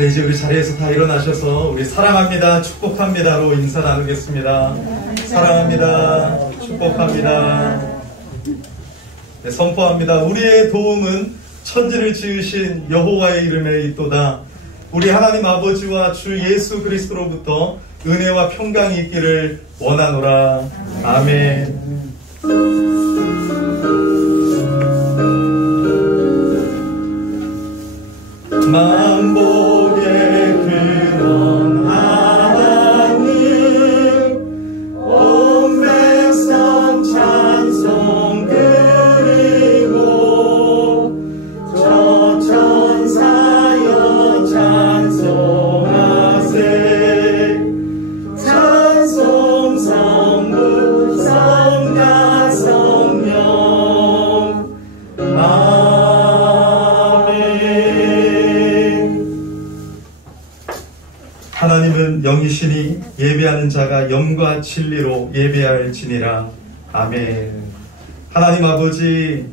네, 이제 우리 자리에서 다 일어나셔서 우리 사랑합니다, 축복합니다로 인사 나누겠습니다. 사랑합니다, 축복합니다. 네, 선포합니다. 우리의 도움은 천지를 지으신 여호와의 이름에 있도다. 우리 하나님 아버지와 주 예수 그리스도로부터 은혜와 평강이 있기를 원하노라. 아멘. 만복의 근원 하나님, 온 백성 찬송 드리고 저 천사여 찬송하세. 찬송 성부 성자 성령 하나님은 영이시니 예배하는 자가 영과 진리로 예배할지니라. 아멘. 하나님 아버지,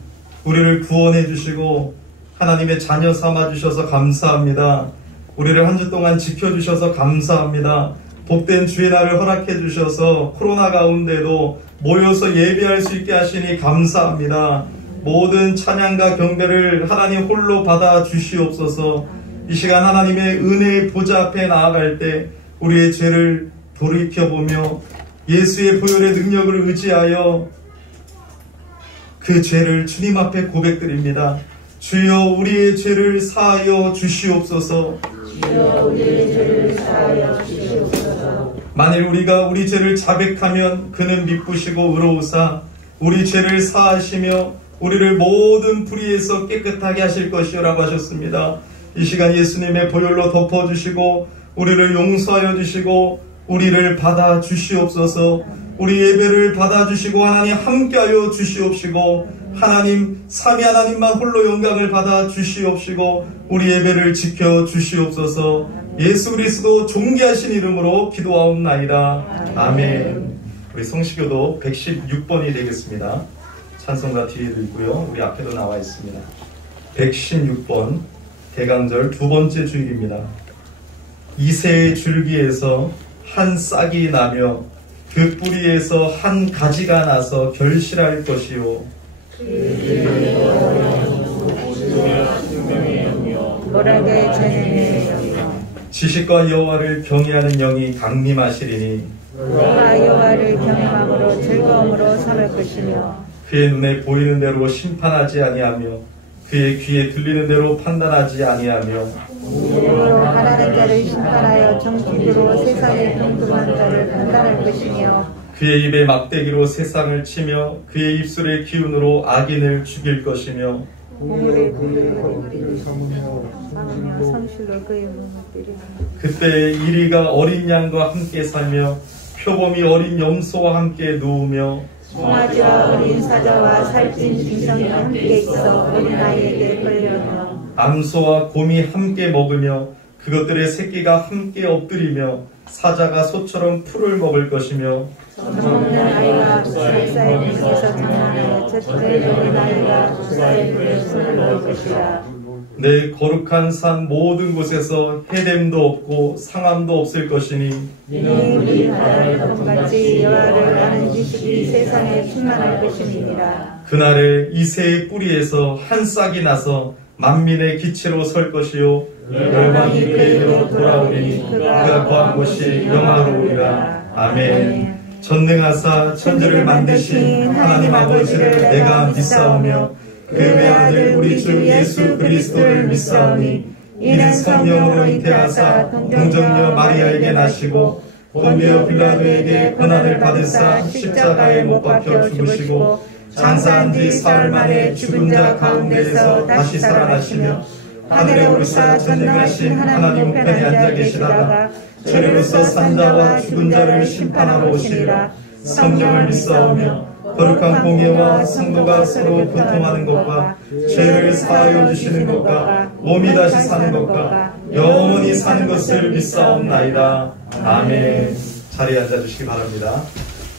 우리를 구원해 주시고 하나님의 자녀 삼아 주셔서 감사합니다. 우리를 한 주 동안 지켜주셔서 감사합니다. 복된 주의 날을 허락해 주셔서 코로나 가운데도 모여서 예배할 수 있게 하시니 감사합니다. 모든 찬양과 경배를 하나님 홀로 받아 주시옵소서. 이 시간 하나님의 은혜의 보좌 앞에 나아갈 때 우리의 죄를 돌이켜보며 예수의 보혈의 능력을 의지하여 그 죄를 주님 앞에 고백드립니다. 주여 우리의 죄를 사하여 주시옵소서. 주여 우리의 죄를 사하여 주시옵소서. 만일 우리가 우리 죄를 자백하면 그는 미쁘시고 의로우사 우리 죄를 사하시며 우리를 모든 불의에서 깨끗하게 하실 것이라고 하셨습니다. 이 시간 예수님의 보혈로 덮어주시고 우리를 용서하여 주시고 우리를 받아 주시옵소서. 우리 예배를 받아 주시고 하나님 함께하여 주시옵시고 하나님 삼위 하나님만 홀로 영광을 받아 주시옵시고 우리 예배를 지켜 주시옵소서. 예수 그리스도 존귀하신 이름으로 기도하옵나이다. 아멘. 우리 성시교도 116번이 되겠습니다. 찬송가 뒤에도 있고요, 우리 앞에도 나와 있습니다. 116번 대강절 두 번째 주일입니다. 이새의 줄기에서 한 싹이 나며 그 뿌리에서 한 가지가 나서 결실할 것이요. 지식과 여호와를 경외하는 영이 강림하시리니 여호와를 경외함으로 즐거움으로 삼을 것이며 그의 눈에 보이는 대로 심판하지 아니하며 그의 귀에 들리는 대로 판단하지 아니하며 하나님 자를 심판하여 정직으로 세상의 평등한 자를 판단할 것이며 그의 입에 막대기로 세상을 치며 그의 입술의 기운으로 악인을 죽일 것이며 우물의 불을 삼으며 성실로 그의 몸을 때리며 그때 이리가 어린 양과 함께 살며 표범이 어린 염소와 함께 누우며 송아지와 어린 사자와 살찐 짐승이 함께 있어 어린아이에게 걸려며 암소와 곰이 함께 먹으며 그것들의 새끼가 함께 엎드리며 사자가 소처럼 풀을 먹을 것이며 먹는 아이가 부살사의 문에서 장난하여 젖을 먹는 아이가 부살의 불에 손을 넣을 것이라. 내 거룩한 산 모든 곳에서 해됨도 없고 상함도 없을 것이니 이는 우리 바다를 덮음같이 여호와를 아는 지식이 세상에 충만할 것임이니라. 그날에 이새의 뿌리에서 한 싹이 나서 만민의 기치로 설 것이요 열방이 그에게로 돌아오리니 그가 거한 곳이 영화로우리라. 아멘. 전능하사 천지를 만드신 하나님 아버지를 내가 믿사오며 그 외아들 우리 주 예수 그리스도를 믿사오니 이는 성령으로 잉태하사 동정녀 마리아에게 나시고 본디오 빌라도에게 고난을 받으사 십자가에 못 박혀 죽으시고 장사한 지 사흘 만에 죽은 자 가운데에서 다시 살아나시며 하늘에 오르사 전능하신 하나님 우편에 앉아 계시다가 저리로서 산자와 죽은 자를 심판하러 오시리라. 성령을 믿사오며 거룩한 공예와 성도가 서로 교통하는 것과 죄를 사하여 주시는 것과 몸이 다시 사는 것과 영원히 사는 것을 믿사옵나이다. 아멘. 자리에 앉아주시기 바랍니다.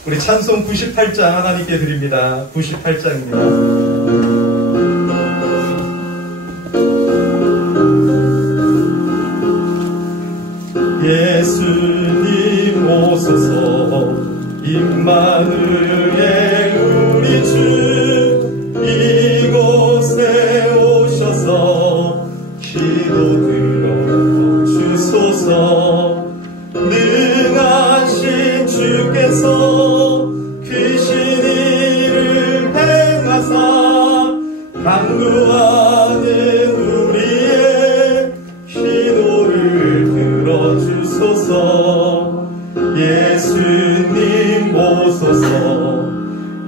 우리 찬송 98장 하나님께 드립니다. 98장입니다. 강구하는 우리의 기도를 들어주소서. 예수님 오소서.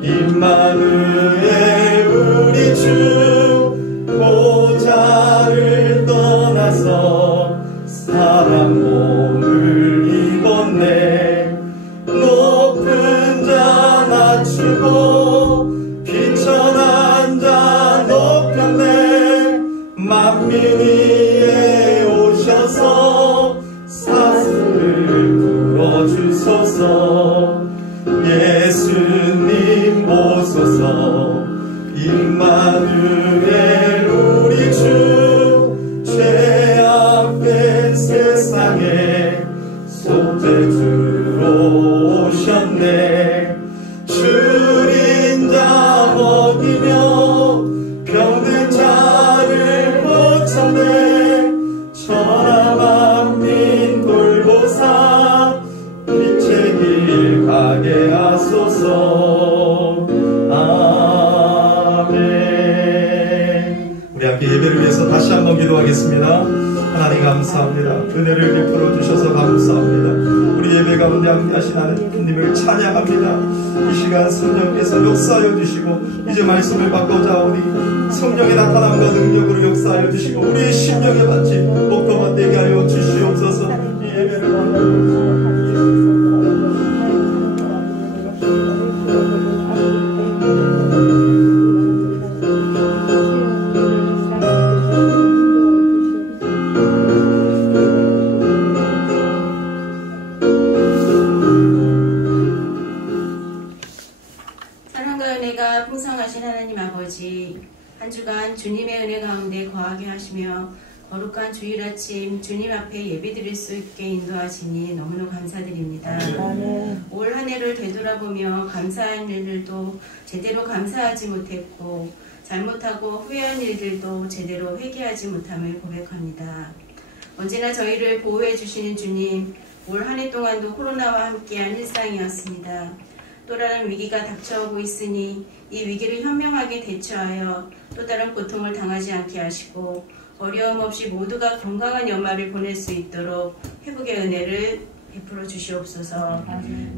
임마누엘 우리 주 보좌를 떠나서 사람 몸을 입었네. 높은 자 낮추고 비천한 자 높였네. 만민 위에 오셔서 사슬을 풀어주소서. 예수님 오소서. 임마누엘 우리 주 죄악된 세상에 소재주로 오셨네. 줄인 자 먹이며 병든 자를 고쳤네. 천하 만민 돌보사 빛의 길 가게 하소서. 아멘. 우리 함께 예배를 위해서 다시 한번 기도하겠습니다. 하나님 감사합니다. 은혜를 베풀어 주셔서 감사합니다. 우리 예배 가운데 함께 하신 하나님을 찬양합니다. 이 시간 성령께서 역사하여 주시고 이제 말씀을 받고자 오니 성령의 나타남과 능력으로 역사하여 주시고 우리의 심령에 받지 목도만 되게 하여 주시옵소서. 이 예배를 한 주간 주님의 은혜 가운데 거하게 하시며 거룩한 주일 아침 주님 앞에 예배드릴 수 있게 인도하시니 너무나 감사드립니다. 올 한 해를 되돌아보며 감사한 일들도 제대로 감사하지 못했고 잘못하고 후회한 일들도 제대로 회개하지 못함을 고백합니다. 언제나 저희를 보호해 주시는 주님, 올 한 해 동안도 코로나와 함께한 일상이었습니다. 또 다른 위기가 닥쳐오고 있으니 이 위기를 현명하게 대처하여 또 다른 고통을 당하지 않게 하시고 어려움 없이 모두가 건강한 연말을 보낼 수 있도록 회복의 은혜를 베풀어 주시옵소서.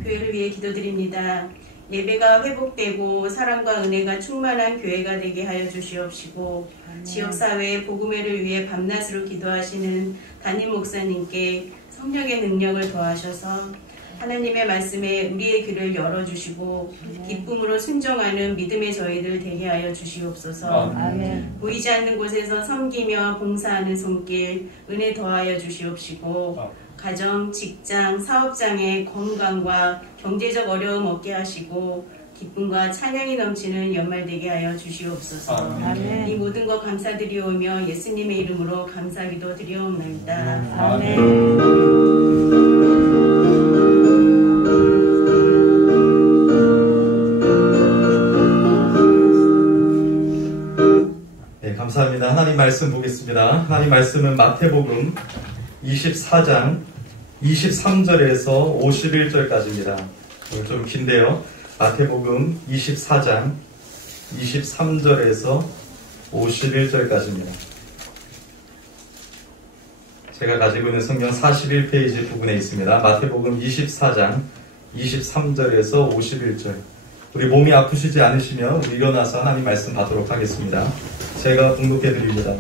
교회를 위해 기도드립니다. 예배가 회복되고 사랑과 은혜가 충만한 교회가 되게 하여 주시옵시고 지역사회의 복음회를 위해 밤낮으로 기도하시는 담임 목사님께 성령의 능력을 더하셔서 하나님의 말씀에 우리의 귀를 열어주시고 기쁨으로 순종하는 믿음의 저희들 되게 하여 주시옵소서. 아멘. 보이지 않는 곳에서 섬기며 봉사하는 손길 은혜 더하여 주시옵시고 가정, 직장, 사업장의 건강과 경제적 어려움 없게 하시고 기쁨과 찬양이 넘치는 연말 되게 하여 주시옵소서. 아멘. 이 모든 것 감사드리오며 예수님의 이름으로 감사기도 드리옵나이다. 아멘. 감사합니다. 하나님 말씀 보겠습니다. 하나님 말씀은 마태복음 24장 23절에서 51절까지입니다. 오늘 좀 긴데요. 마태복음 24장 23절에서 51절까지입니다. 제가 가지고 있는 성경 41페이지 부분에 있습니다. 마태복음 24장 23절에서 51절. 우리 몸이 아프시지 않으시면 우리 일어나서 하나님 말씀 받도록 하겠습니다. 제가 봉독해 드립니다.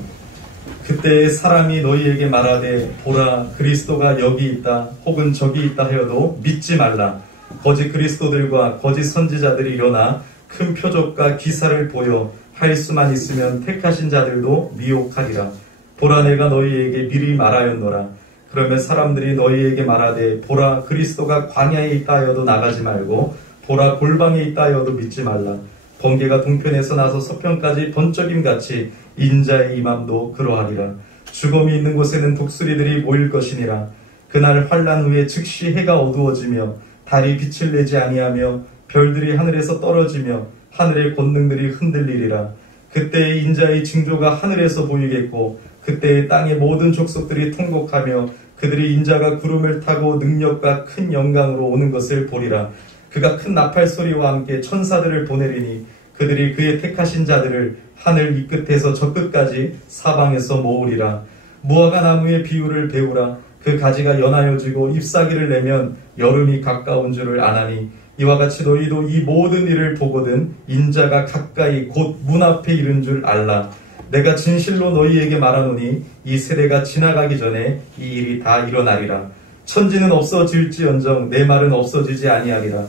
그때 사람이 너희에게 말하되 보라 그리스도가 여기 있다 혹은 저기 있다 하여도 믿지 말라. 거짓 그리스도들과 거짓 선지자들이 일어나 큰 표적과 기사를 보여 할 수만 있으면 택하신 자들도 미혹하리라. 보라 내가 너희에게 미리 말하였노라. 그러면 사람들이 너희에게 말하되 보라 그리스도가 광야에 있다 하여도 나가지 말고 보라 골방에 있다 하여도 믿지 말라. 번개가 동편에서 나서 서편까지 번쩍임같이 인자의 임함도 그러하리라. 죽음이 있는 곳에는 독수리들이 모일 것이니라. 그날 환난 후에 즉시 해가 어두워지며 달이 빛을 내지 아니하며 별들이 하늘에서 떨어지며 하늘의 권능들이 흔들리리라. 그때의 인자의 징조가 하늘에서 보이겠고 그때의 땅의 모든 족속들이 통곡하며 그들이 인자가 구름을 타고 능력과 큰 영광으로 오는 것을 보리라. 그가 큰 나팔 소리와 함께 천사들을 보내리니 그들이 그의 택하신 자들을 하늘 이 끝에서 저 끝까지 사방에서 모으리라. 무화과 나무의 비유를 배우라. 그 가지가 연하여지고 잎사귀를 내면 여름이 가까운 줄을 아나니 이와 같이 너희도 이 모든 일을 보거든 인자가 가까이 곧 문 앞에 이른 줄 알라. 내가 진실로 너희에게 말하노니 이 세대가 지나가기 전에 이 일이 다 일어나리라. 천지는 없어질지언정 내 말은 없어지지 아니하리라.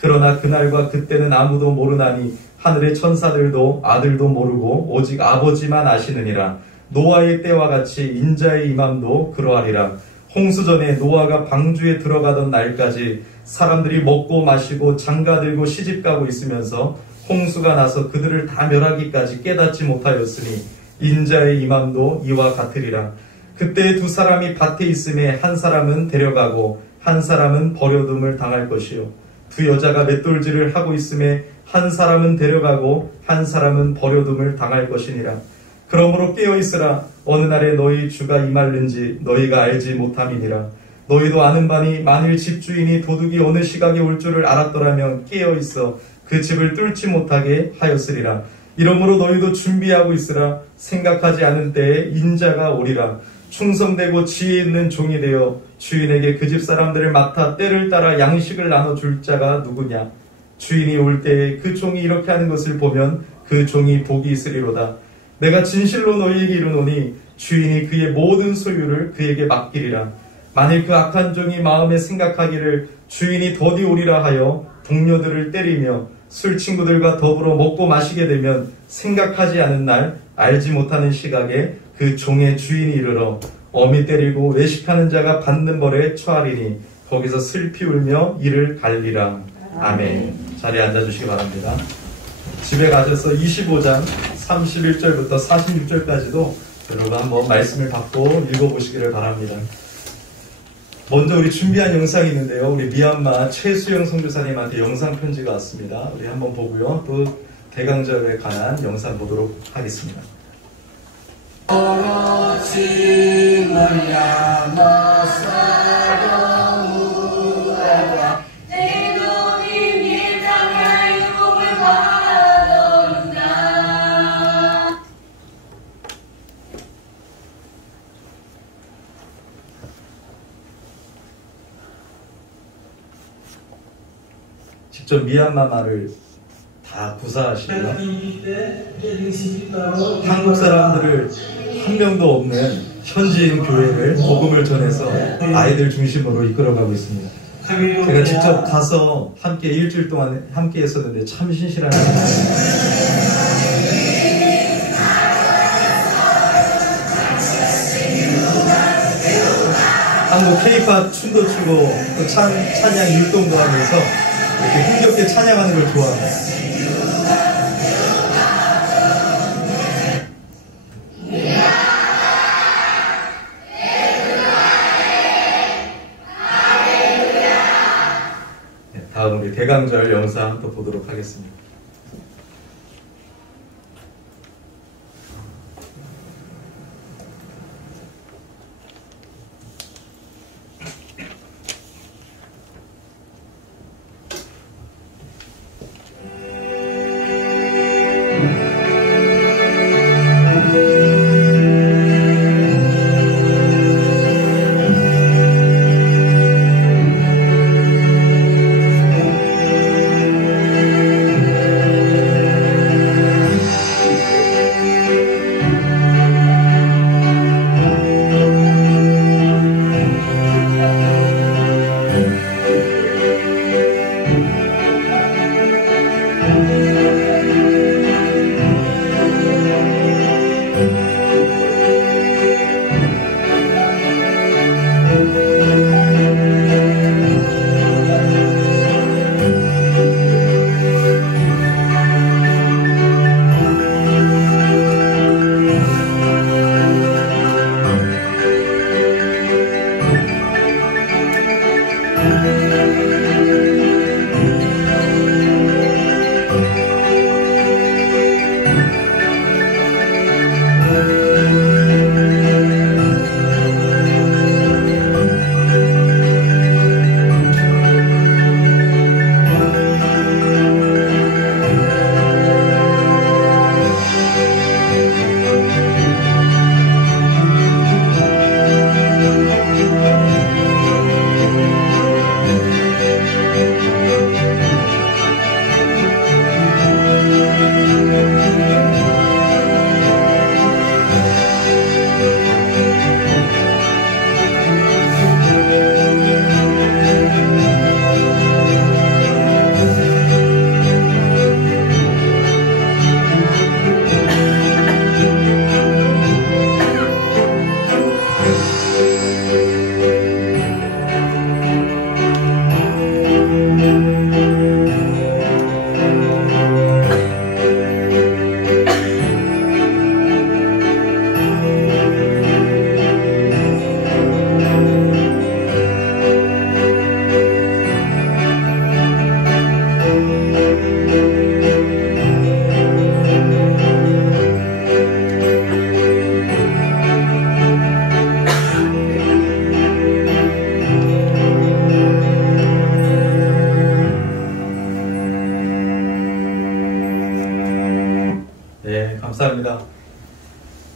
그러나 그날과 그때는 아무도 모르나니 하늘의 천사들도 아들도 모르고 오직 아버지만 아시느니라. 노아의 때와 같이 인자의 임함도 그러하리라. 홍수전에 노아가 방주에 들어가던 날까지 사람들이 먹고 마시고 장가들고 시집가고 있으면서 홍수가 나서 그들을 다 멸하기까지 깨닫지 못하였으니 인자의 임함도 이와 같으리라. 그때 두 사람이 밭에 있음에 한 사람은 데려가고 한 사람은 버려둠을 당할 것이요 두 여자가 맷돌질을 하고 있음에 한 사람은 데려가고 한 사람은 버려둠을 당할 것이니라. 그러므로 깨어있으라. 어느 날에 너희 주가 임할는지 너희가 알지 못함이니라. 너희도 아는 바니 만일 집주인이 도둑이 어느 시각에 올 줄을 알았더라면 깨어있어 그 집을 뚫지 못하게 하였으리라. 이러므로 너희도 준비하고 있으라. 생각하지 않은 때에 인자가 오리라. 충성되고 지혜 있는 종이 되어 주인에게 그 집 사람들을 맡아 때를 따라 양식을 나눠줄 자가 누구냐. 주인이 올 때에 그 종이 이렇게 하는 것을 보면 그 종이 복이 있으리로다. 내가 진실로 너희에게 이르노니 주인이 그의 모든 소유를 그에게 맡기리라. 만일 그 악한 종이 마음에 생각하기를 주인이 더디 오리라 하여 동료들을 때리며 술 친구들과 더불어 먹고 마시게 되면 생각하지 않은 날 알지 못하는 시각에 그 종의 주인이 이르러 어미 때리고 외식하는 자가 받는 벌에 처하리니 거기서 슬피 울며 이를 갈리라. 아멘. 자리에 앉아주시기 바랍니다. 집에 가셔서 25장 31절부터 46절까지도 여러분 한번 말씀을 받고 읽어보시기를 바랍니다. 먼저 우리 준비한 영상이 있는데요. 우리 미얀마 최수영 선교사님한테 영상 편지가 왔습니다. 우리 한번 보고요. 또 대강절에 관한 영상 보도록 하겠습니다. 직접 미얀마 말을 다 구사하시고요. 한국 사람들을 한 명도 없는 현지인 교회를 복음을 전해서 아이들 중심으로 이끌어가고 있습니다. 제가 직접 가서 함께 일주일 동안 함께 했었는데 참 신실하네요. 한국 K-팝 춤도 추고 또 찬양 율동도 하면서 이렇게 흥겹게 찬양하는 걸 좋아합니다. 다음 우리 대강절 영상 또 보도록 하겠습니다.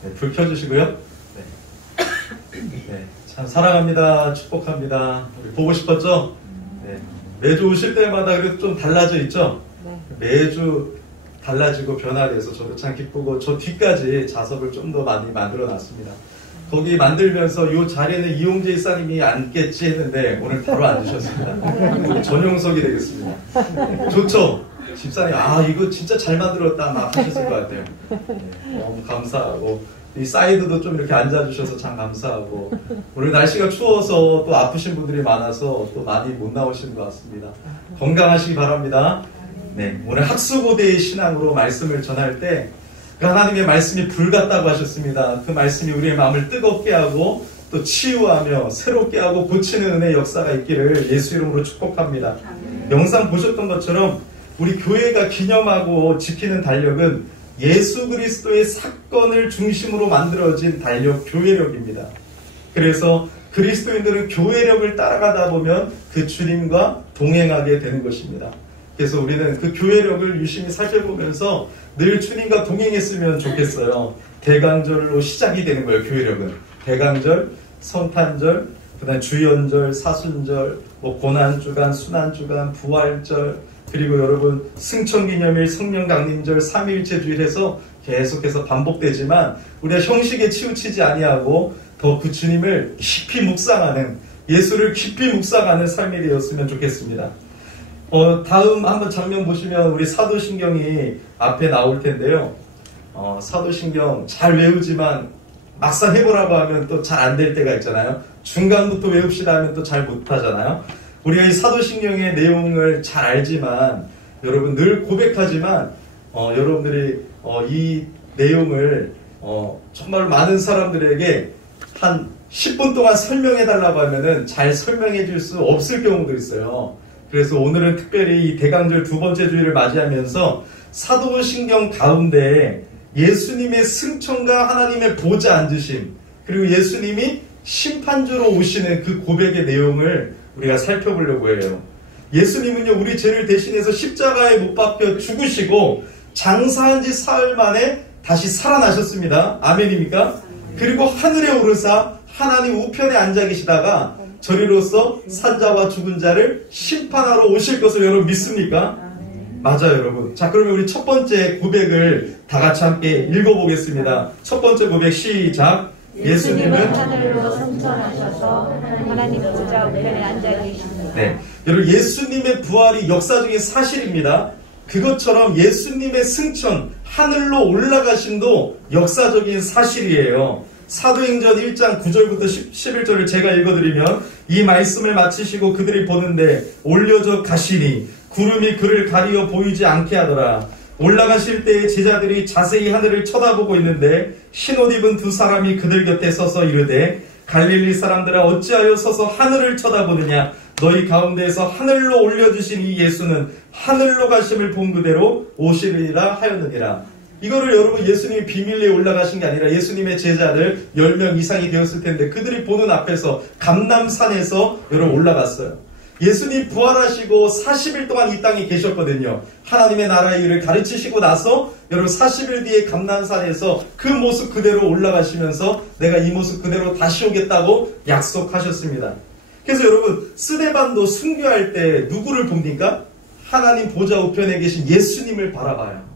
네, 불 켜주시고요. 네. 네, 참 사랑합니다. 축복합니다. 우리 보고 싶었죠? 네. 매주 오실 때마다 그래도 좀 달라져 있죠? 네. 매주 달라지고 변화돼서 저도 참 기쁘고 저 뒤까지 자석을 좀 더 많이 만들어 놨습니다. 거기 만들면서 이 자리에는 이용재 이사님이 앉겠지 했는데 오늘 바로 앉으셨습니다. 전용석이 되겠습니다. 좋죠? 집사님, 이거 진짜 잘 만들었다 막 하셨을 것 같아요. 네, 너무 감사하고 이 사이드도 좀 이렇게 앉아주셔서 참 감사하고 오늘 날씨가 추워서 또 아프신 분들이 많아서 또 많이 못 나오시는 것 같습니다. 건강하시기 바랍니다. 네, 오늘 학수고대의 신앙으로 말씀을 전할 때 그 하나님의 말씀이 불 같다고 하셨습니다. 그 말씀이 우리의 마음을 뜨겁게 하고 또 치유하며 새롭게 하고 고치는 은혜의 역사가 있기를 예수 이름으로 축복합니다. 영상 보셨던 것처럼 우리 교회가 기념하고 지키는 달력은 예수 그리스도의 사건을 중심으로 만들어진 달력, 교회력입니다. 그래서 그리스도인들은 교회력을 따라가다 보면 그 주님과 동행하게 되는 것입니다. 그래서 우리는 그 교회력을 유심히 살펴보면서 늘 주님과 동행했으면 좋겠어요. 대강절로 시작이 되는 거예요. 교회력은 대강절, 성탄절, 그다음 주연절, 사순절, 고난주간, 순환주간, 부활절, 그리고 여러분 승천기념일, 성령강림절, 삼위일체 주일 해서 계속해서 반복되지만 우리가 형식에 치우치지 아니하고 더 그 주님을 깊이 묵상하는, 예수를 깊이 묵상하는 삶이 되었으면 좋겠습니다. 다음 한번 장면 보시면 우리 사도신경이 앞에 나올 텐데요. 사도신경 잘 외우지만 막상 해보라고 하면 또 잘 안 될 때가 있잖아요. 중간부터 외웁시다 하면 또 잘 못하잖아요. 우리가 이 사도신경의 내용을 잘 알지만 여러분 늘 고백하지만 여러분들이 이 내용을 정말 많은 사람들에게 한 10분 동안 설명해달라고 하면은 잘 설명해 줄 수 없을 경우도 있어요. 그래서 오늘은 특별히 이 대강절 두 번째 주일을 맞이하면서 사도신경 가운데 예수님의 승천과 하나님의 보좌 앉으심, 그리고 예수님이 심판주로 오시는 그 고백의 내용을 우리가 살펴보려고 해요. 예수님은요, 우리 죄를 대신해서 십자가에 못 박혀 죽으시고 장사한 지 사흘 만에 다시 살아나셨습니다. 아멘입니까? 그리고 하늘에 오르사 하나님 우편에 앉아 계시다가 저리로서 산자와 죽은 자를 심판하러 오실 것을 여러분 믿습니까? 맞아요, 여러분. 자, 그러면 우리 첫 번째 고백을 다 같이 함께 읽어보겠습니다. 첫 번째 고백 시작. 예수님은 하늘로 승천하셔서 하나님 보좌 우편에 앉아 계십니다. 네, 여러분 예수님의 부활이 역사적인 사실입니다. 그것처럼 예수님의 승천, 하늘로 올라가심도 역사적인 사실이에요. 사도행전 1장 9절부터 11절을 제가 읽어드리면 이 말씀을 마치시고 그들이 보는데 올려져 가시니 구름이 그를 가리어 보이지 않게 하더라. 올라가실 때에 제자들이 자세히 하늘을 쳐다보고 있는데 흰옷 입은 두 사람이 그들 곁에 서서 이르되 갈릴리 사람들아 어찌하여 서서 하늘을 쳐다보느냐. 너희 가운데에서 하늘로 올려주신 이 예수는 하늘로 가심을 본 그대로 오시리라 하였느니라. 이거를 여러분 예수님이 비밀리에 올라가신 게 아니라 예수님의 제자들 10명 이상이 되었을 텐데 그들이 보는 앞에서 감람산에서 여러분 올라갔어요. 예수님 부활하시고 40일 동안 이 땅에 계셨거든요. 하나님의 나라의 일을 가르치시고 나서 여러분 40일 뒤에 감람산에서 그 모습 그대로 올라가시면서 내가 이 모습 그대로 다시 오겠다고 약속하셨습니다. 그래서 여러분 스데반도 순교할 때 누구를 봅니까? 하나님 보좌 우편에 계신 예수님을 바라봐요.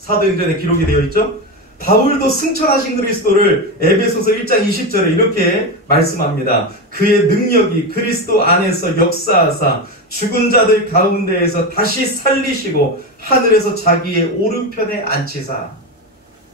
사도행전에 기록이 되어 있죠. 바울도 승천하신 그리스도를 에베소서 1장 20절에 이렇게 말씀합니다. 그의 능력이 그리스도 안에서 역사하사 죽은 자들 가운데에서 다시 살리시고 하늘에서 자기의 오른편에 앉히사.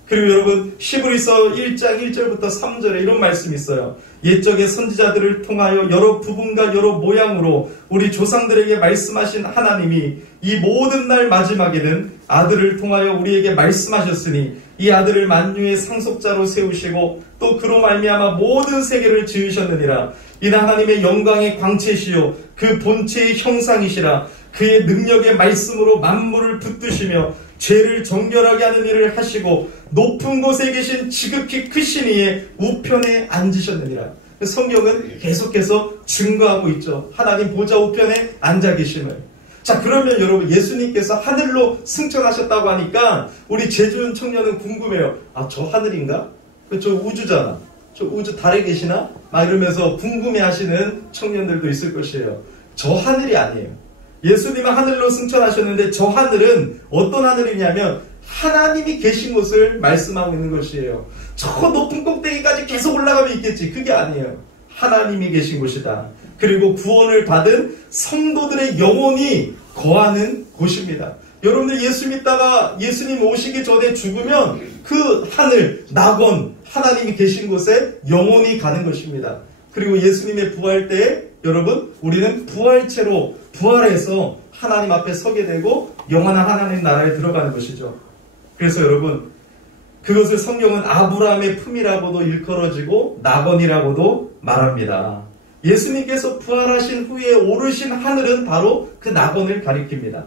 그리고 여러분 히브리서 1장 1절부터 3절에 이런 말씀이 있어요. 옛적의 선지자들을 통하여 여러 부분과 여러 모양으로 우리 조상들에게 말씀하신 하나님이 이 모든 날 마지막에는 아들을 통하여 우리에게 말씀하셨으니 이 아들을 만유의 상속자로 세우시고 또 그로 말미암아 모든 세계를 지으셨느니라. 이는 하나님의 영광의 광채시요 그 본체의 형상이시라. 그의 능력의 말씀으로 만물을 붙드시며 죄를 정결하게 하는 일을 하시고 높은 곳에 계신 지극히 크신 이의 우편에 앉으셨느니라. 성경은 계속해서 증거하고 있죠. 하나님 보좌 우편에 앉아 계심을. 자, 그러면 여러분 예수님께서 하늘로 승천하셨다고 하니까 우리 제주은 청년은 궁금해요. 아, 저 하늘인가? 저 우주잖아. 저 우주 달에 계시나? 막 이러면서 궁금해 하시는 청년들도 있을 것이에요. 저 하늘이 아니에요. 예수님은 하늘로 승천하셨는데 저 하늘은 어떤 하늘이냐면 하나님이 계신 곳을 말씀하고 있는 것이에요. 저 높은 꼭대기까지 계속 올라가면 있겠지. 그게 아니에요. 하나님이 계신 곳이다. 그리고 구원을 받은 성도들의 영혼이 거하는 곳입니다. 여러분들 예수 믿다가 예수님 오시기 전에 죽으면 그 하늘, 낙원, 하나님이 계신 곳에 영혼이 가는 것입니다. 그리고 예수님의 부활 때에 여러분 우리는 부활체로 부활해서 하나님 앞에 서게 되고 영원한 하나님 나라에 들어가는 것이죠. 그래서 여러분 그것을 성경은 아브라함의 품이라고도 일컬어지고 낙원이라고도 말합니다. 예수님께서 부활하신 후에 오르신 하늘은 바로 그 낙원을 가리킵니다.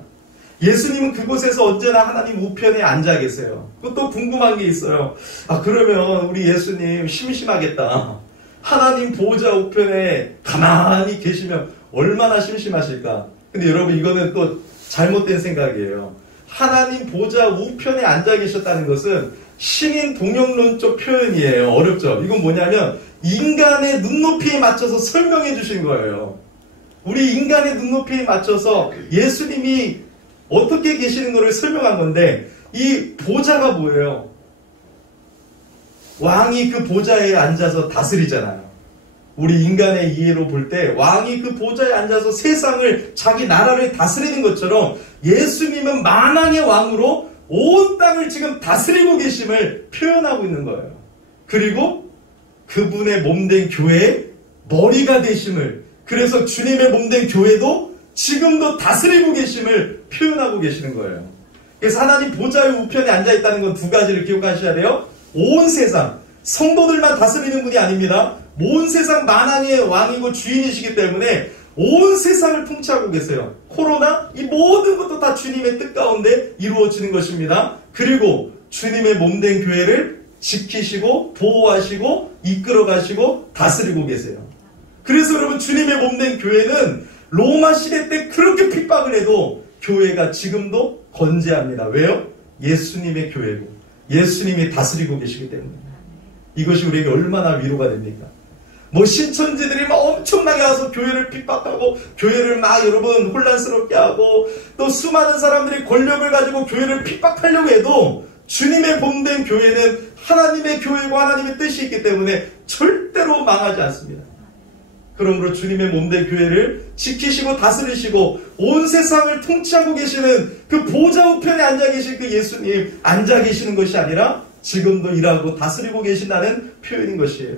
예수님은 그곳에서 언제나 하나님 우편에 앉아 계세요. 또 궁금한 게 있어요. 그러면 우리 예수님 심심하겠다. 하나님 보호자 우편에 가만히 계시면 얼마나 심심하실까. 근데 여러분 이거는 또 잘못된 생각이에요. 하나님 보호자 우편에 앉아 계셨다는 것은 신인 동영론적 표현이에요. 어렵죠. 이건 뭐냐면 인간의 눈높이에 맞춰서 설명해 주신 거예요. 우리 인간의 눈높이에 맞춰서 예수님이 어떻게 계시는 것을 설명한 건데 이 보좌가 뭐예요? 왕이 그 보좌에 앉아서 다스리잖아요. 우리 인간의 이해로 볼 때 왕이 그 보좌에 앉아서 세상을 자기 나라를 다스리는 것처럼 예수님은 만왕의 왕으로 온 땅을 지금 다스리고 계심을 표현하고 있는 거예요. 그리고 그분의 몸된 교회의 머리가 되심을, 그래서 주님의 몸된 교회도 지금도 다스리고 계심을 표현하고 계시는 거예요. 그래서 하나님 보좌의 우편에 앉아있다는 건 두 가지를 기억하셔야 돼요. 온 세상, 성도들만 다스리는 분이 아닙니다. 온 세상 만왕의 왕이고 주인이시기 때문에 온 세상을 통치하고 계세요. 코로나, 이 모든 것도 다 주님의 뜻 가운데 이루어지는 것입니다. 그리고 주님의 몸된 교회를 지키시고 보호하시고 이끌어가시고 다스리고 계세요. 그래서 여러분 주님의 몸된 교회는 로마 시대 때 그렇게 핍박을 해도 교회가 지금도 건재합니다. 왜요? 예수님의 교회고 예수님이 다스리고 계시기 때문에. 이것이 우리에게 얼마나 위로가 됩니까? 신천지들이 막 엄청나게 와서 교회를 핍박하고 교회를 막 여러분 혼란스럽게 하고 또 수많은 사람들이 권력을 가지고 교회를 핍박하려고 해도 주님의 몸된 교회는 하나님의 교회고 하나님의 뜻이 있기 때문에 절대로 망하지 않습니다. 그러므로 주님의 몸된 교회를 지키시고 다스리시고 온 세상을 통치하고 계시는 그 보좌 우편에 앉아 계신 그 예수님 앉아 계시는 것이 아니라 지금도 일하고 다스리고 계신다는 표현인 것이에요.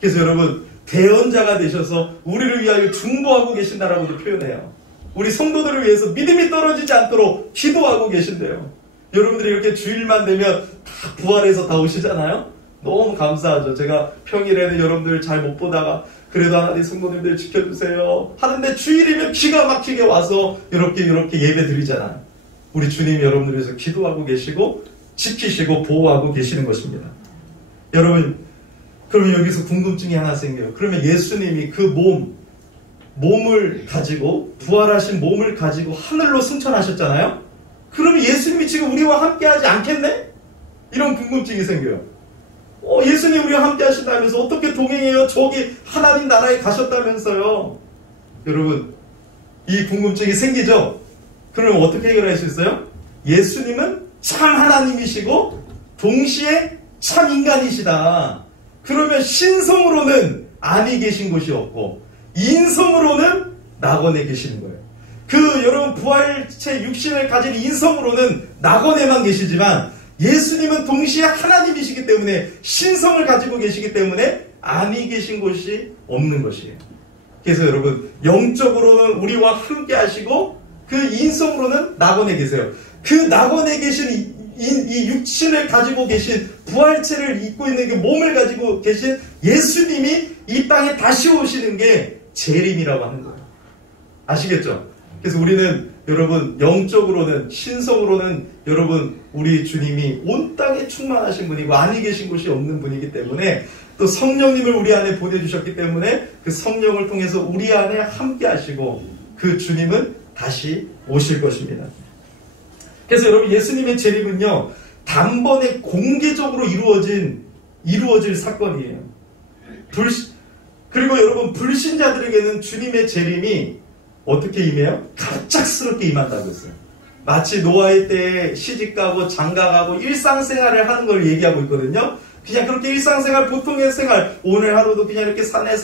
그래서 여러분 대언자가 되셔서 우리를 위하여 중보하고 계신다라고도 표현해요. 우리 성도들을 위해서 믿음이 떨어지지 않도록 기도하고 계신대요. 여러분들이 이렇게 주일만 되면 다 부활해서 다 오시잖아요. 너무 감사하죠. 제가 평일에는 여러분들 잘 못 보다가 그래도 하나님 성도님들 지켜주세요 하는데 주일이면 기가 막히게 와서 이렇게 예배 드리잖아요. 우리 주님이 여러분들 위해서 기도하고 계시고 지키시고 보호하고 계시는 것입니다. 여러분 그러면 여기서 궁금증이 하나 생겨요. 그러면 예수님이 그 몸을 가지고 부활하신 몸을 가지고 하늘로 승천하셨잖아요. 그러면 예수님이 지금 우리와 함께 하지 않겠네? 이런 궁금증이 생겨요. 예수님 우리와 함께 하신다면서 어떻게 동행해요? 저기 하나님 나라에 가셨다면서요. 여러분 이 궁금증이 생기죠? 그러면 어떻게 해결할 수 있어요? 예수님은 참 하나님이시고 동시에 참 인간이시다. 그러면 신성으로는 안이 계신 곳이 없고 인성으로는 낙원에 계시는 거예요. 여러분 부활체 육신을 가진 인성으로는 낙원에만 계시지만 예수님은 동시에 하나님이시기 때문에 신성을 가지고 계시기 때문에 안이 계신 곳이 없는 것이에요. 그래서 여러분 영적으로는 우리와 함께 하시고 그 인성으로는 낙원에 계세요. 그 낙원에 계신 이 육신을 가지고 계신 부활체를 입고 있는 그 몸을 가지고 계신 예수님이 이 땅에 다시 오시는 게 재림이라고 하는 거예요. 아시겠죠? 그래서 우리는 여러분 영적으로는 신성으로는 여러분 우리 주님이 온 땅에 충만하신 분이고 안이 계신 곳이 없는 분이기 때문에 또 성령님을 우리 안에 보내주셨기 때문에 그 성령을 통해서 우리 안에 함께 하시고 그 주님은 다시 오실 것입니다. 그래서 여러분 예수님의 재림은요 단번에 공개적으로 이루어진 이루어질 사건이에요. 그리고 여러분, 불신자들에게는 주님의 재림이 어떻게 임해요? 갑작스럽게 임한다고 했어요. 마치 노아의 때에 시집가고 장가가고 일상생활을 하는 걸 얘기하고 있거든요. 그냥 그렇게 일상생활, 보통의 생활, 오늘 하루도 그냥 이렇게 사네.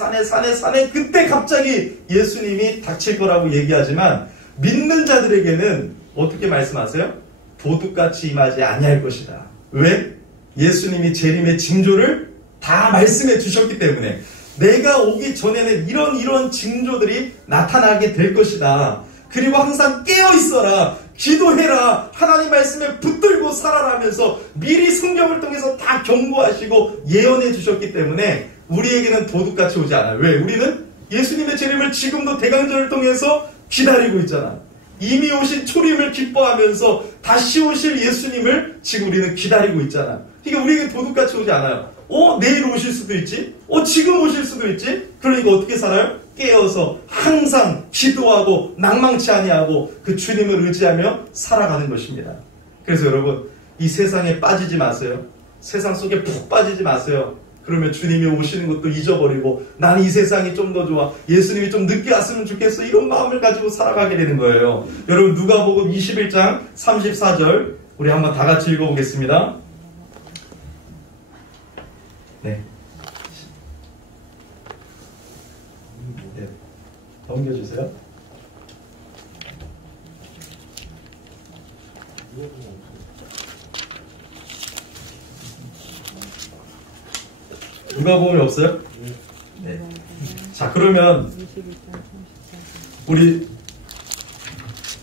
그때 갑자기 예수님이 닥칠 거라고 얘기하지만, 믿는 자들에게는 어떻게 말씀하세요? 도둑같이 임하지 아니할 것이다. 왜? 예수님이 재림의 징조를 다 말씀해 주셨기 때문에, 내가 오기 전에는 이런 징조들이 나타나게 될 것이다. 그리고 항상 깨어 있어라, 기도해라, 하나님 말씀에 붙들고 살아라면서 미리 성경을 통해서 다 경고하시고 예언해 주셨기 때문에 우리에게는 도둑같이 오지 않아요. 왜? 우리는 예수님의 재림을 지금도 대강절을 통해서 기다리고 있잖아. 이미 오신 초림을 기뻐하면서 다시 오실 예수님을 지금 우리는 기다리고 있잖아. 그러니까 우리에게 도둑같이 오지 않아요. 내일 오실 수도 있지? 지금 오실 수도 있지? 그러니까 어떻게 살아요? 깨어서 항상 기도하고 낭망치 아니하고 그 주님을 의지하며 살아가는 것입니다. 그래서 여러분, 이 세상에 빠지지 마세요. 세상 속에 푹 빠지지 마세요. 그러면 주님이 오시는 것도 잊어버리고, 나는 이 세상이 좀 더 좋아, 예수님이 좀 늦게 왔으면 좋겠어, 이런 마음을 가지고 살아가게 되는 거예요. 여러분, 누가복음 21장 34절 우리 한번 다 같이 읽어보겠습니다. 네. 넘겨주세요. 누가복음이 없어요? 네. 자, 그러면 우리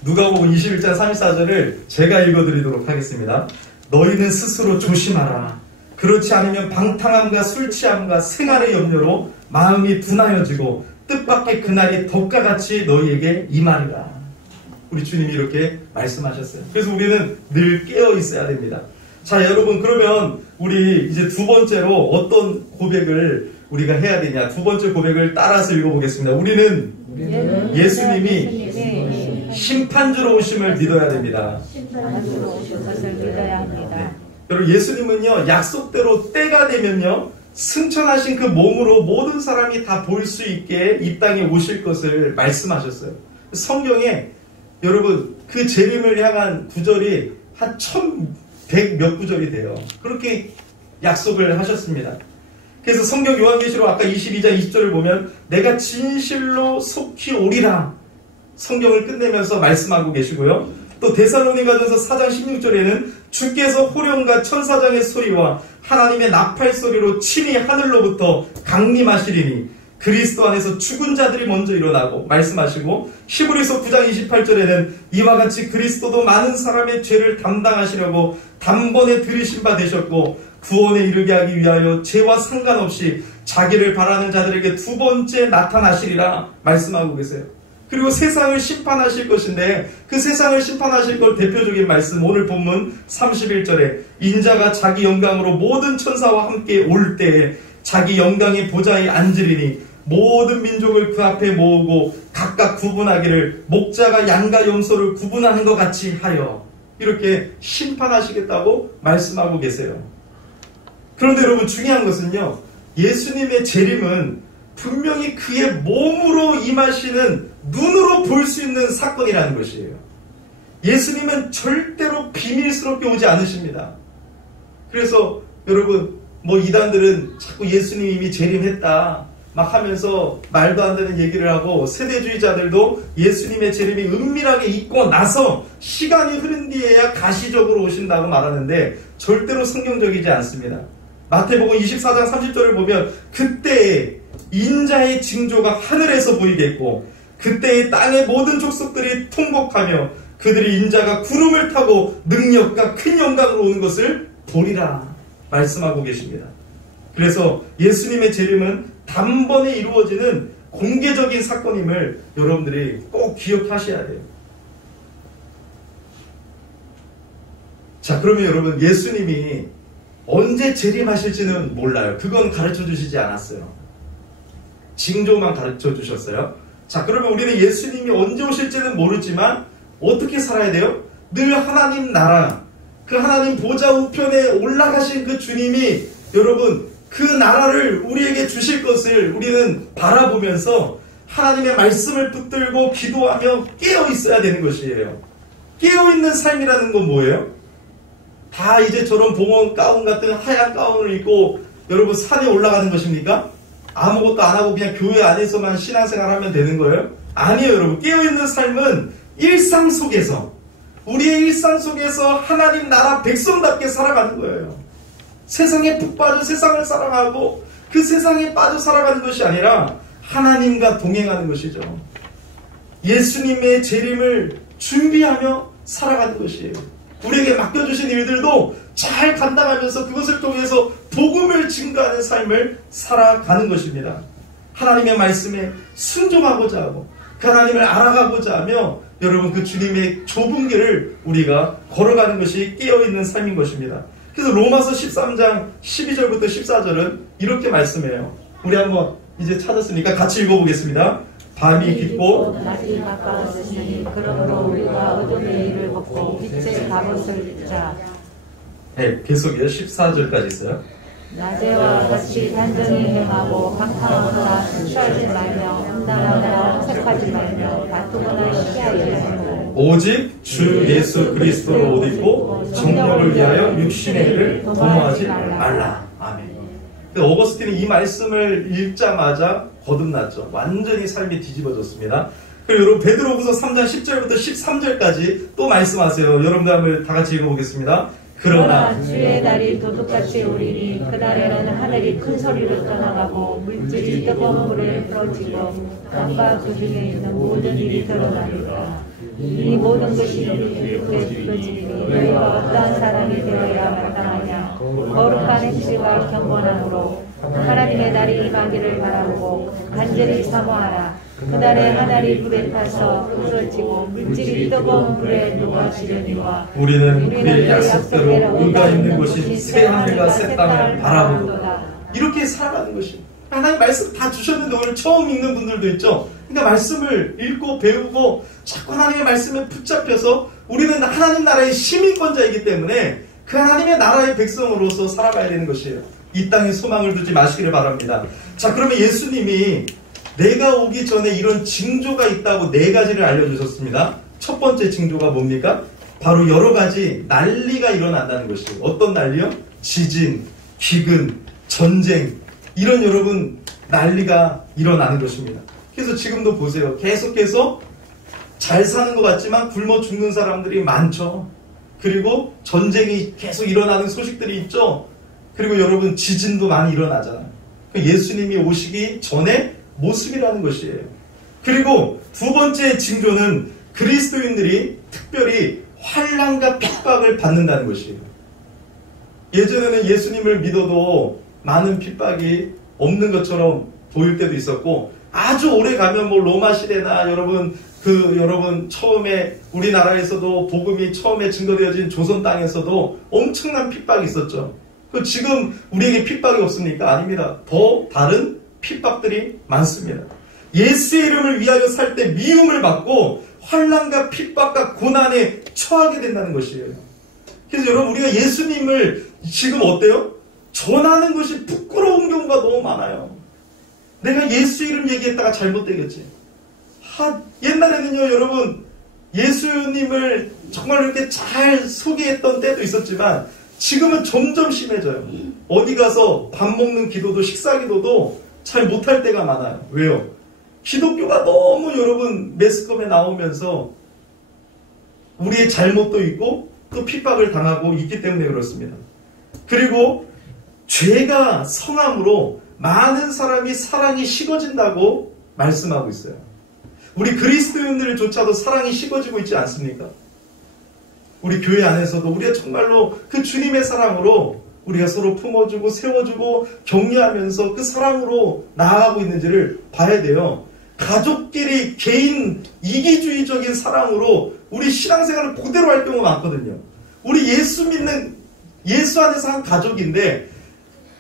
누가복음 21장 34절을 제가 읽어드리도록 하겠습니다. 너희는 스스로 조심하라. 그렇지 않으면 방탕함과 술취함과 생활의 염려로 마음이 분하여지고 뜻밖의 그날이 덕과 같이 너희에게 임하리라. 우리 주님이 이렇게 말씀하셨어요. 그래서 우리는 늘 깨어 있어야 됩니다. 자, 여러분, 그러면 우리 이제 두 번째로 어떤 고백을 우리가 해야 되냐? 두 번째 고백을 따라서 읽어보겠습니다. 우리는 예수님이 심판주로 오심을 믿어야 됩니다. 심판주로 오신 것을 믿어야 합니다. 네. 여러분, 예수님은요, 약속대로 때가 되면요, 승천하신 그 몸으로 모든 사람이 다 볼 수 있게 이 땅에 오실 것을 말씀하셨어요. 성경에 여러분, 그 재림을 향한 구절이 한 1100 몇 구절이 돼요. 그렇게 약속을 하셨습니다. 그래서 성경 요한계시록 아까 22장 20절을 보면 내가 진실로 속히 오리라 성경을 끝내면서 말씀하고 계시고요. 또 데살로니가전서 4장 16절에는 주께서 호령과 천사장의 소리와 하나님의 나팔 소리로 친히 하늘로부터 강림하시리니 그리스도 안에서 죽은 자들이 먼저 일어나고 말씀하시고, 히브리서 9장 28절에는 이와 같이 그리스도도 많은 사람의 죄를 담당하시려고 단번에 들이신 바 되셨고 구원에 이르게 하기 위하여 죄와 상관없이 자기를 바라는 자들에게 두 번째 나타나시리라 말씀하고 계세요. 그리고 세상을 심판하실 것인데 그 세상을 심판하실 걸 대표적인 말씀, 오늘 본문 31절에 인자가 자기 영광으로 모든 천사와 함께 올 때에 자기 영광의 보좌에 앉으리니 모든 민족을 그 앞에 모으고 각각 구분하기를 목자가 양과 염소를 구분하는 것 같이 하여, 이렇게 심판하시겠다고 말씀하고 계세요. 그런데 여러분, 중요한 것은요, 예수님의 재림은 분명히 그의 몸으로 임하시는 눈으로 볼 수 있는 사건이라는 것이에요. 예수님은 절대로 비밀스럽게 오지 않으십니다. 그래서 여러분, 이단들은 자꾸 예수님이 이미 재림했다 막 하면서 말도 안 되는 얘기를 하고, 세대주의자들도 예수님의 재림이 은밀하게 있고 나서 시간이 흐른 뒤에야 가시적으로 오신다고 말하는데 절대로 성경적이지 않습니다. 마태복음 24장 30절을 보면 그때에 인자의 징조가 하늘에서 보이겠고 그때에 땅의 모든 족속들이 통곡하며 그들이 인자가 구름을 타고 능력과 큰 영광으로 오는 것을 보리라 말씀하고 계십니다. 그래서 예수님의 재림은 단번에 이루어지는 공개적인 사건임을 여러분들이 꼭 기억하셔야 돼요. 자, 그러면 여러분, 예수님이 언제 재림하실지는 몰라요. 그건 가르쳐 주시지 않았어요. 징조만 가르쳐 주셨어요. 자, 그러면 우리는 예수님이 언제 오실지는 모르지만 어떻게 살아야 돼요? 늘 하나님 나라, 그 하나님 보좌 우편에 올라가신 그 주님이 여러분 그 나라를 우리에게 주실 것을 우리는 바라보면서 하나님의 말씀을 붙들고 기도하며 깨어 있어야 되는 것이에요. 깨어 있는 삶이라는 건 뭐예요? 다 이제 저런 봉원 가운 같은 하얀 가운을 입고 여러분 산에 올라가는 것입니까? 아무것도 안 하고 그냥 교회 안에서만 신앙생활 하면 되는 거예요? 아니에요, 여러분. 깨어있는 삶은 일상 속에서, 우리의 일상 속에서 하나님 나라 백성답게 살아가는 거예요. 세상에 푹 빠져 세상을 사랑하고 그 세상에 빠져 살아가는 것이 아니라 하나님과 동행하는 것이죠. 예수님의 재림을 준비하며 살아가는 것이에요. 우리에게 맡겨주신 일들도 잘 감당하면서 그것을 통해서 복음을 증거하는 삶을 살아가는 것입니다. 하나님의 말씀에 순종하고자 하고 그 하나님을 알아가고자 하며 여러분 그 주님의 좁은 길을 우리가 걸어가는 것이 깨어있는 삶인 것입니다. 그래서 로마서 13장 12절부터 14절은 이렇게 말씀해요. 우리 한번 이제 찾았으니까 같이 읽어보겠습니다. 밤이 깊고 낮이 가까웠으니 그러므로 우리가 어둠의 일을 벗고 빛의 갑옷을 입자. 네, 계속해요. 14절까지 있어요. 낮에와 같이 단정히 행하고 강탈하거나 취하지 말며 음란하거나 색하지 말며 다투거나 시기하지 말고 오직 주 예수 그리스도를 옷 입고 정욕을 위하여 육신의 일을 도모하지 말라. 아멘. 어거스틴이 이 말씀을 읽자마자 거듭났죠. 완전히 삶이 뒤집어졌습니다. 그리고 여러분 베드로후서 3장 10절부터 13절까지 또 말씀하세요. 여러분들 한번 다 같이 읽어보겠습니다. 그러나 주의 날이 도둑같이 오리니 그날에는 하늘이 큰 소리로 떠나가고 물질이 뜨거운 물에 풀어지고 땅과 그 중에 있는 모든 일이 드러나리라. 이 모든 것이 너희에게 보여지리니 너희가 어떠한 사람이 되어야 마땅하냐. 거룩한 행실과 경건함으로 하나님의 날이 임하기를 바라고 간절히 사모하라. 그날에 하늘이 불에 타서 부서지고 물질이 뜨거운 불에 녹아지려니와 우리는 그의 약속대로 의가 있는 곳인 새 하늘과 새 땅을 바라보도다. 이렇게 살아가는 것이 하나님 말씀 다 주셨는데 오늘 처음 읽는 분들도 있죠. 그러니까 말씀을 읽고 배우고 자꾸 하나님의 말씀에 붙잡혀서 우리는 하나님 나라의 시민권자이기 때문에 그 하나님의 나라의 백성으로서 살아가야 되는 것이에요. 이 땅에 소망을 두지 마시기를 바랍니다. 자, 그러면 예수님이 내가 오기 전에 이런 징조가 있다고 4가지를 알려주셨습니다. 첫 번째 징조가 뭡니까? 바로 여러 가지 난리가 일어난다는 것이에요. 어떤 난리요? 지진, 기근, 전쟁, 이런 여러분 난리가 일어나는 것입니다. 그래서 지금도 보세요. 계속해서 잘 사는 것 같지만 굶어 죽는 사람들이 많죠. 그리고 전쟁이 계속 일어나는 소식들이 있죠. 그리고 여러분 지진도 많이 일어나잖아요. 예수님이 오시기 전에 모습이라는 것이에요. 그리고 두 번째 징조는 그리스도인들이 특별히 환난과 핍박을 받는다는 것이에요. 예전에는 예수님을 믿어도 많은 핍박이 없는 것처럼 보일 때도 있었고 아주 오래 가면 뭐 로마 시대나 여러분 처음에 우리나라에서도 복음이 처음에 증거되어진 조선 땅에서도 엄청난 핍박이 있었죠. 지금 우리에게 핍박이 없습니까? 아닙니다. 더 다른 핍박들이 많습니다. 예수의 이름을 위하여 살 때 미움을 받고 환난과 핍박과 고난에 처하게 된다는 것이에요. 그래서 여러분 우리가 예수님을 지금 어때요? 전하는 것이 부끄러운 경우가 너무 많아요. 내가 예수 이름 얘기했다가 잘못되겠지. 옛날에는요 여러분 예수님을 정말 이렇게 잘 소개했던 때도 있었지만 지금은 점점 심해져요. 어디 가서 밥 먹는 기도도 식사 기도도 잘 못할 때가 많아요. 왜요? 기독교가 너무 여러분 매스컴에 나오면서 우리의 잘못도 있고 또 핍박을 당하고 있기 때문에 그렇습니다. 그리고 죄가 성함으로 많은 사람이 사랑이 식어진다고 말씀하고 있어요. 우리 그리스도인들조차도 사랑이 식어지고 있지 않습니까? 우리 교회 안에서도 우리가 정말로 그 주님의 사랑으로 우리가 서로 품어주고 세워주고 격려하면서 그 사랑으로 나아가고 있는지를 봐야 돼요. 가족끼리 개인 이기주의적인 사랑으로 우리 신앙생활을 그대로 할 경우가 많거든요. 우리 예수 믿는 예수 안에서 한 가족인데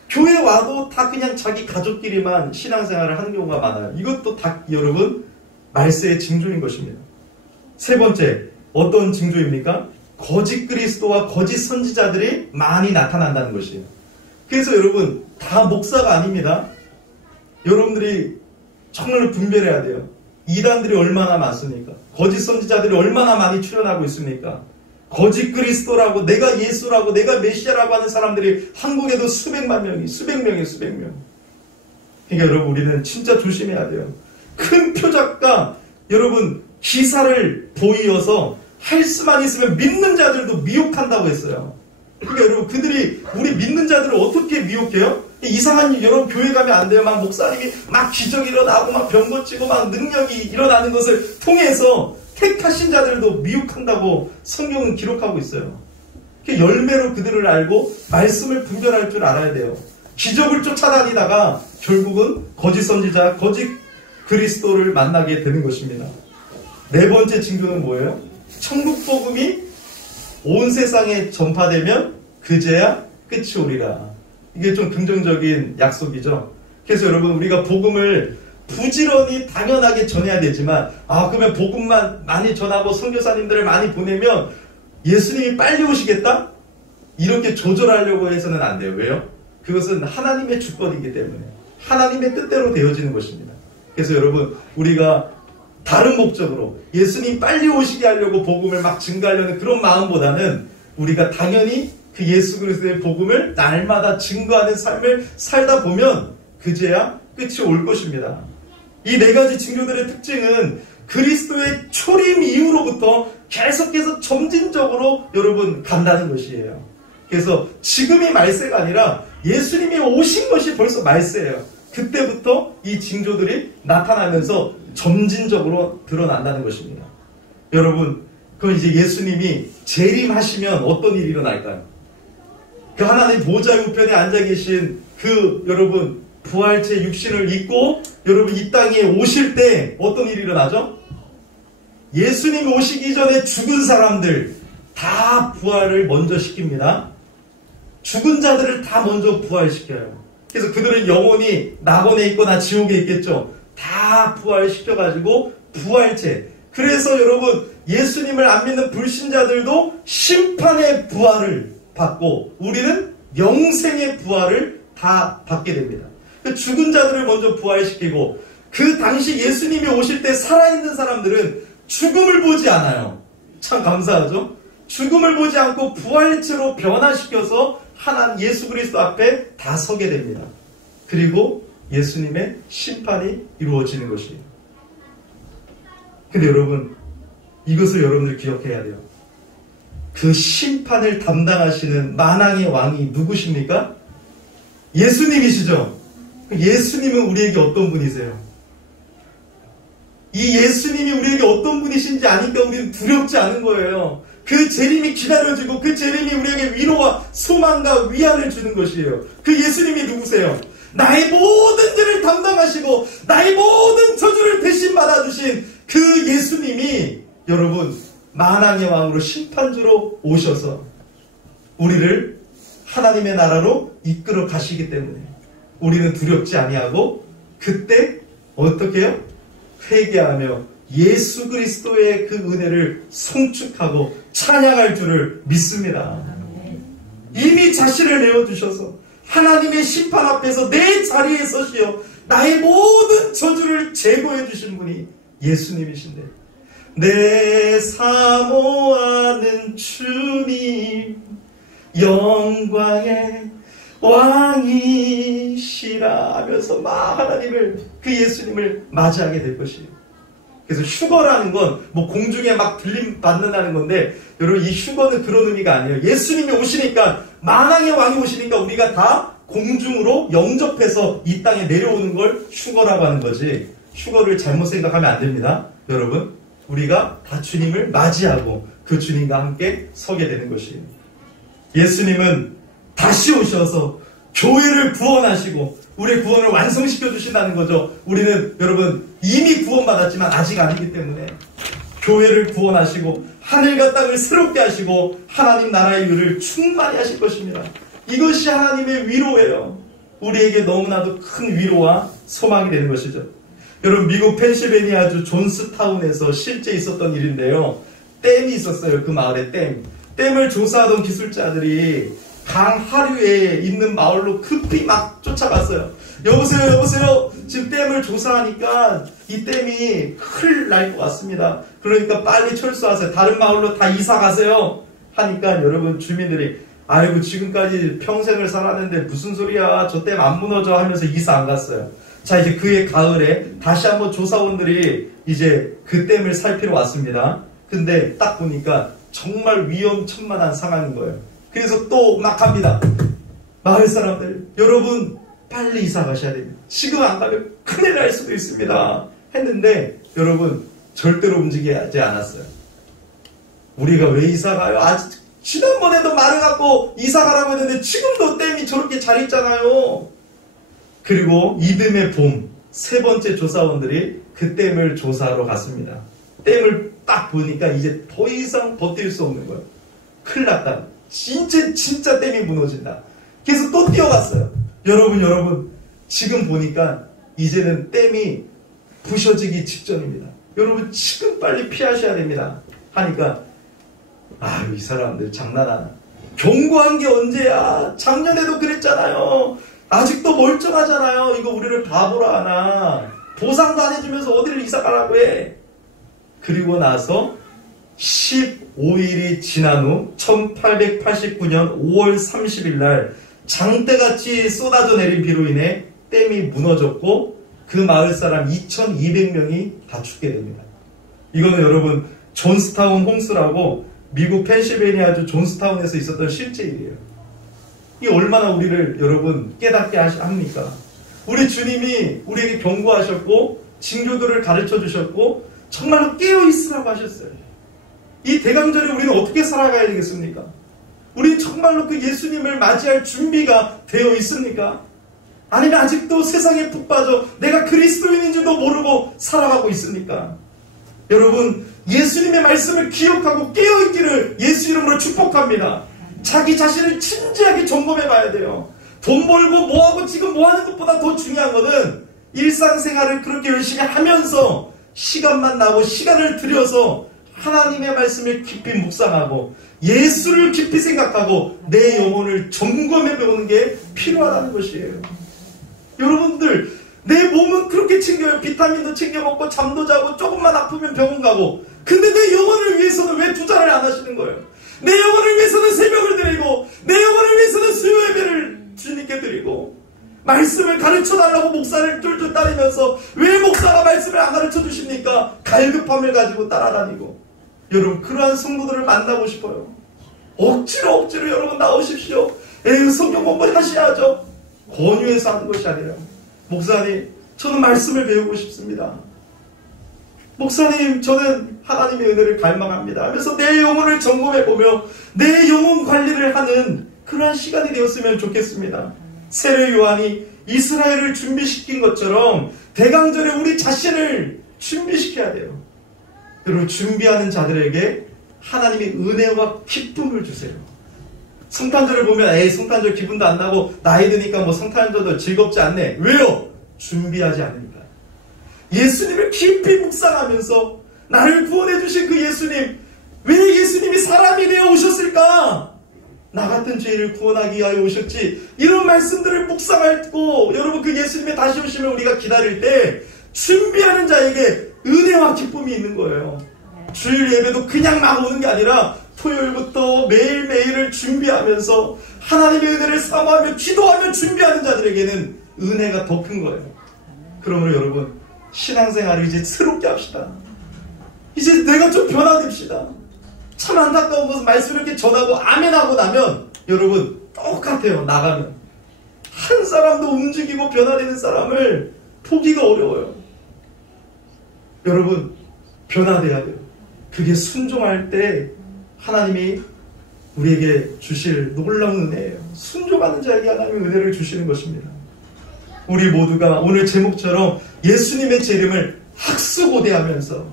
교회 와도 다 그냥 자기 가족끼리만 신앙생활을 하는 경우가 많아요. 이것도 다 여러분 말세의 징조인 것입니다. 세 번째 어떤 징조입니까? 거짓 그리스도와 거짓 선지자들이 많이 나타난다는 것이에요. 그래서 여러분, 다 목사가 아닙니다. 여러분들이 정말 분별해야 돼요. 이단들이 얼마나 많습니까? 거짓 선지자들이 얼마나 많이 출현하고 있습니까? 거짓 그리스도라고, 내가 예수라고, 내가 메시아라고 하는 사람들이 한국에도 수백만 명이, 수백 명이에요, 수백 명. 그러니까 여러분, 우리는 진짜 조심해야 돼요. 큰 표적과 여러분 기사를 보이어서 할 수만 있으면 믿는 자들도 미혹한다고 했어요. 그러니까 여러분, 그들이 우리 믿는 자들을 어떻게 미혹해요? 이상한, 여러분 교회 가면 안 돼요. 막 목사님이 막 기적이 일어나고 막 병 고치고 막 능력이 일어나는 것을 통해서 택하신 자들도 미혹한다고 성경은 기록하고 있어요. 열매로 그들을 알고 말씀을 분별할 줄 알아야 돼요. 기적을 쫓아다니다가 결국은 거짓 선지자, 거짓 그리스도를 만나게 되는 것입니다. 네 번째 징조는 뭐예요? 천국 복음이 온 세상에 전파되면 그제야 끝이 오리라. 이게 좀 긍정적인 약속이죠. 그래서 여러분, 우리가 복음을 부지런히 당연하게 전해야 되지만, 그러면 복음만 많이 전하고 선교사님들을 많이 보내면 예수님이 빨리 오시겠다? 이렇게 조절하려고 해서는 안 돼요. 왜요? 그것은 하나님의 주권이기 때문에 하나님의 뜻대로 되어지는 것입니다. 그래서 여러분, 우리가 다른 목적으로 예수님 빨리 오시게 하려고 복음을 막 증거하려는 그런 마음보다는 우리가 당연히 그 예수 그리스도의 복음을 날마다 증거하는 삶을 살다 보면 그제야 끝이 올 것입니다. 이 네 가지 징조들의 특징은 그리스도의 초림 이후로부터 계속해서 점진적으로 여러분 간다는 것이에요. 그래서 지금이 말세가 아니라 예수님이 오신 것이 벌써 말세예요. 그때부터 이 징조들이 나타나면서 점진적으로 드러난다는 것입니다. 여러분, 그럼 이제 예수님이 재림하시면 어떤 일이 일어날까요? 그 하나님 보좌 우편에 앉아 계신 그 여러분 부활체 육신을 입고 여러분 이 땅에 오실 때 어떤 일이 일어나죠? 예수님이 오시기 전에 죽은 사람들 다 부활을 먼저 시킵니다. 죽은 자들을 다 먼저 부활시켜요. 그래서 그들은 영원히 낙원에 있거나 지옥에 있겠죠. 다 부활시켜가지고 부활체. 그래서 여러분, 예수님을 안 믿는 불신자들도 심판의 부활을 받고 우리는 영생의 부활을 다 받게 됩니다. 죽은 자들을 먼저 부활시키고, 그 당시 예수님이 오실 때 살아있는 사람들은 죽음을 보지 않아요. 참 감사하죠? 죽음을 보지 않고 부활체로 변화시켜서 하나님 예수 그리스도 앞에 다 서게 됩니다. 그리고 예수님의 심판이 이루어지는 것이에요. 근데 여러분, 이것을 여러분들 기억해야 돼요. 그 심판을 담당하시는 만왕의 왕이 누구십니까? 예수님이시죠? 예수님은 우리에게 어떤 분이세요? 이 예수님이 우리에게 어떤 분이신지 아니까 우리는 두렵지 않은 거예요. 그 재림이 기다려지고 그 재림이 우리에게 위로와 소망과 위안을 주는 것이에요. 그 예수님이 누구세요? 나의 모든 죄를 담당하시고 나의 모든 저주를 대신 받아주신 그 예수님이 여러분 만왕의 왕으로 심판주로 오셔서 우리를 하나님의 나라로 이끌어 가시기 때문에 우리는 두렵지 아니하고 그때 어떻게 해요? 회개하며 예수 그리스도의 그 은혜를 송축하고 찬양할 줄을 믿습니다. 이미 자신을 내어주셔서 하나님의 심판 앞에서 내 자리에 서시어 나의 모든 저주를 제거해 주신 분이 예수님이신데, 내 사모하는 주님 영광의 왕이시라 하면서 막 하나님을, 그 예수님을 맞이하게 될 것이에요. 그래서 휴거라는 건 뭐 공중에 막 들림 받는다는 건데, 여러분 이 휴거는 그런 의미가 아니에요. 예수님이 오시니까, 만왕의 왕이 오시니까 우리가 다 공중으로 영접해서 이 땅에 내려오는 걸 휴거라고 하는 거지, 휴거를 잘못 생각하면 안 됩니다. 여러분, 우리가 다 주님을 맞이하고 그 주님과 함께 서게 되는 것이에요. 예수님은 다시 오셔서 교회를 구원하시고 우리의 구원을 완성시켜 주신다는 거죠. 우리는 여러분 이미 구원받았지만 아직 아니기 때문에 교회를 구원하시고 하늘과 땅을 새롭게 하시고 하나님 나라의 일을 충만히 하실 것입니다. 이것이 하나님의 위로예요. 우리에게 너무나도 큰 위로와 소망이 되는 것이죠. 여러분, 미국 펜실베니아주 존스타운에서 실제 있었던 일인데요. 댐이 있었어요. 그 마을에 댐. 댐을 조사하던 기술자들이 강 하류에 있는 마을로 급히 막 쫓아갔어요. 여보세요, 여보세요. 지금 댐을 조사하니까 이 댐이 큰일 날 것 같습니다. 그러니까 빨리 철수하세요. 다른 마을로 다 이사 가세요. 하니까 여러분 주민들이 아이고 지금까지 평생을 살았는데 무슨 소리야. 저 댐 안 무너져 하면서 이사 안 갔어요. 자, 이제 그해 가을에 다시 한번 조사원들이 이제 그 댐을 살피러 왔습니다. 근데 딱 보니까 정말 위험천만한 상황인 거예요. 그래서 또 막 합니다. 마을 사람들, 여러분 빨리 이사 가셔야 됩니다. 지금 안 가면 큰일 날 수도 있습니다. 했는데 여러분 절대로 움직이지 않았어요. 우리가 왜 이사 가요? 아직 지난번에도 말을 갖고 이사 가라고 했는데 지금도 댐이 저렇게 잘 있잖아요. 그리고 이듬해 봄 세 번째 조사원들이 그 댐을 조사하러 갔습니다. 댐을 딱 보니까 이제 더 이상 버틸 수 없는 거예요. 큰일 났다. 진짜 댐이 무너진다. 그래서 또 뛰어갔어요. 여러분 지금 보니까 이제는 댐이 부셔지기 직전입니다. 여러분 지금 빨리 피하셔야 됩니다. 하니까 이 사람들 장난하나. 경고한 게 언제야? 작년에도 그랬잖아요. 아직도 멀쩡하잖아요. 이거 우리를 바보라 하나. 보상도 안 해주면서 어디를 이사 가라고 해. 그리고 나서 15일이 지난 후 1889년 5월 30일 날 장대같이 쏟아져 내린 비로 인해 댐이 무너졌고 그 마을 사람 2200명이 다 죽게 됩니다. 이거는 여러분 존스타운 홍수라고 미국 펜실베니아주 존스타운에서 있었던 실제 일이에요. 이게 얼마나 우리를 여러분 깨닫게 합니까? 우리 주님이 우리에게 경고하셨고 징조들을 가르쳐 주셨고 정말로 깨어있으라고 하셨어요. 이 대강절에 우리는 어떻게 살아가야 되겠습니까? 우리 정말로 그 예수님을 맞이할 준비가 되어 있습니까? 아니면 아직도 세상에 푹 빠져 내가 그리스도인인지도 모르고 살아가고 있습니까? 여러분 예수님의 말씀을 기억하고 깨어있기를 예수 이름으로 축복합니다. 자기 자신을 진지하게 점검해 봐야 돼요. 돈 벌고 뭐하고 지금 뭐하는 것보다 더 중요한 거는 일상생활을 그렇게 열심히 하면서 시간만 나고 시간을 들여서 하나님의 말씀을 깊이 묵상하고 예수를 깊이 생각하고 내 영혼을 점검해 보는 게 필요하다는 것이에요. 여러분들 내 몸은 그렇게 챙겨요. 비타민도 챙겨 먹고 잠도 자고 조금만 아프면 병원 가고. 근데 내 영혼을 위해서는 왜 투자를 안 하시는 거예요? 내 영혼을 위해서는 새벽을 드리고 내 영혼을 위해서는 수요 예배를 주님께 드리고 말씀을 가르쳐달라고 목사를 쫄쫄 따르면서 왜 목사가 말씀을 안 가르쳐 주십니까? 갈급함을 가지고 따라다니고. 여러분 그러한 성도들을 만나고 싶어요. 억지로 여러분 나오십시오. 성경 공부 하셔야죠. 권유해서 하는 것이 아니라 목사님 저는 말씀을 배우고 싶습니다. 목사님 저는 하나님의 은혜를 갈망합니다 하면서 내 영혼을 점검해보며 내 영혼 관리를 하는 그러한 시간이 되었으면 좋겠습니다. 세례 요한이 이스라엘을 준비시킨 것처럼 대강절에 우리 자신을 준비시켜야 돼요. 여러분 준비하는 자들에게 하나님의 은혜와 기쁨을 주세요. 성탄절을 보면 성탄절 기분도 안 나고 나이 드니까 뭐 성탄절도 즐겁지 않네. 왜요? 준비하지 않으니까. 예수님을 깊이 묵상하면서 나를 구원해 주신 그 예수님, 왜 예수님이 사람이 되어 오셨을까? 나 같은 죄를 구원하기 위하여 오셨지. 이런 말씀들을 묵상하고 여러분 그 예수님의 다시 오심을 우리가 기다릴 때 준비하는 자에게 은혜와 기쁨이 있는 거예요. 주일 예배도 그냥 막 오는 게 아니라 토요일부터 매일매일을 준비하면서 하나님의 은혜를 사모하며 기도하며 준비하는 자들에게는 은혜가 더 큰 거예요. 그러므로 여러분 신앙생활을 이제 새롭게 합시다. 이제 내가 좀 변화됩시다. 참 안타까운 것은 말씀을 이렇게 전하고 아멘하고 나면 여러분 똑같아요. 나가면 한 사람도 움직이고 변화되는 사람을 보기가 어려워요. 여러분 변화돼야 돼요. 그게 순종할 때 하나님이 우리에게 주실 놀라운 은혜예요. 순종하는 자에게 하나님의 은혜를 주시는 것입니다. 우리 모두가 오늘 제목처럼 예수님의 제 이름을 학수고대하면서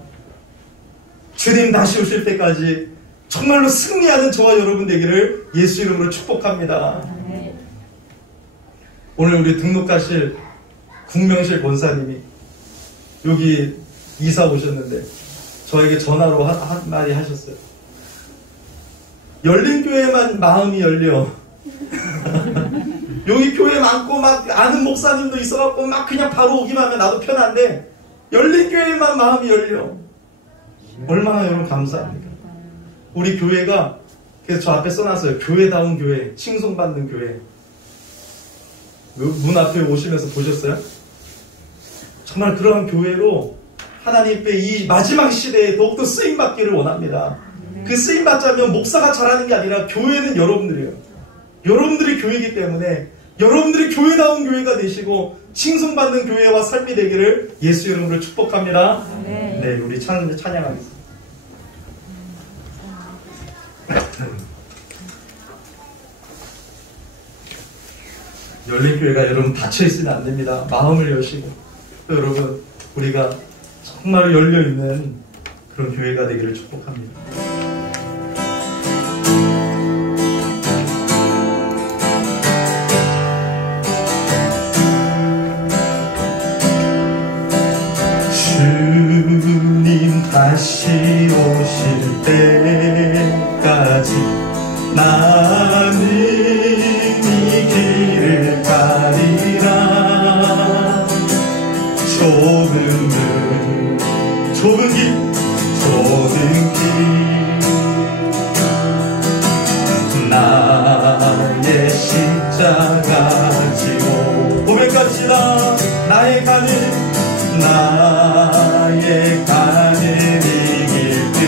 주님 다시 오실 때까지 정말로 승리하는 저와 여러분 되기를 예수 이름으로 축복합니다. 오늘 우리 등록하실 국명실 권사님이 여기 이사 오셨는데 저에게 전화로 한마디 하셨어요. 열린교회만 마음이 열려 여기 교회 많고 막 아는 목사님도 있어갖고 막 그냥 바로 오기만 하면 나도 편한데 열린 교회만 마음이 열려. 얼마나 여러분 감사합니까? 우리 교회가, 그래서 저 앞에 써놨어요. 교회다운 교회, 칭송받는 교회. 문 앞에 오시면서 보셨어요? 정말 그러한 교회로 하나님께 이 마지막 시대에 더욱더 쓰임받기를 원합니다. 그 쓰임받자면 목사가 잘하는 게 아니라 교회는 여러분들이에요. 여러분들이 교회이기 때문에 여러분들이 교회다운 교회가 되시고 칭송받는 교회와 삶이 되기를 예수 이름으로 축복합니다. 네, 우리 찬양하겠습니다. 열린 교회가 여러분 닫혀있으면 안 됩니다. 마음을 여시고 또 여러분 우리가 정말 열려있는 그런 교회가 되기를 축복합니다. 주님 다시 오실 때까지 나는 이 길을 가리라. 좁은 길 나의 십자가 지고 고백합시다. 나의 가는 이 길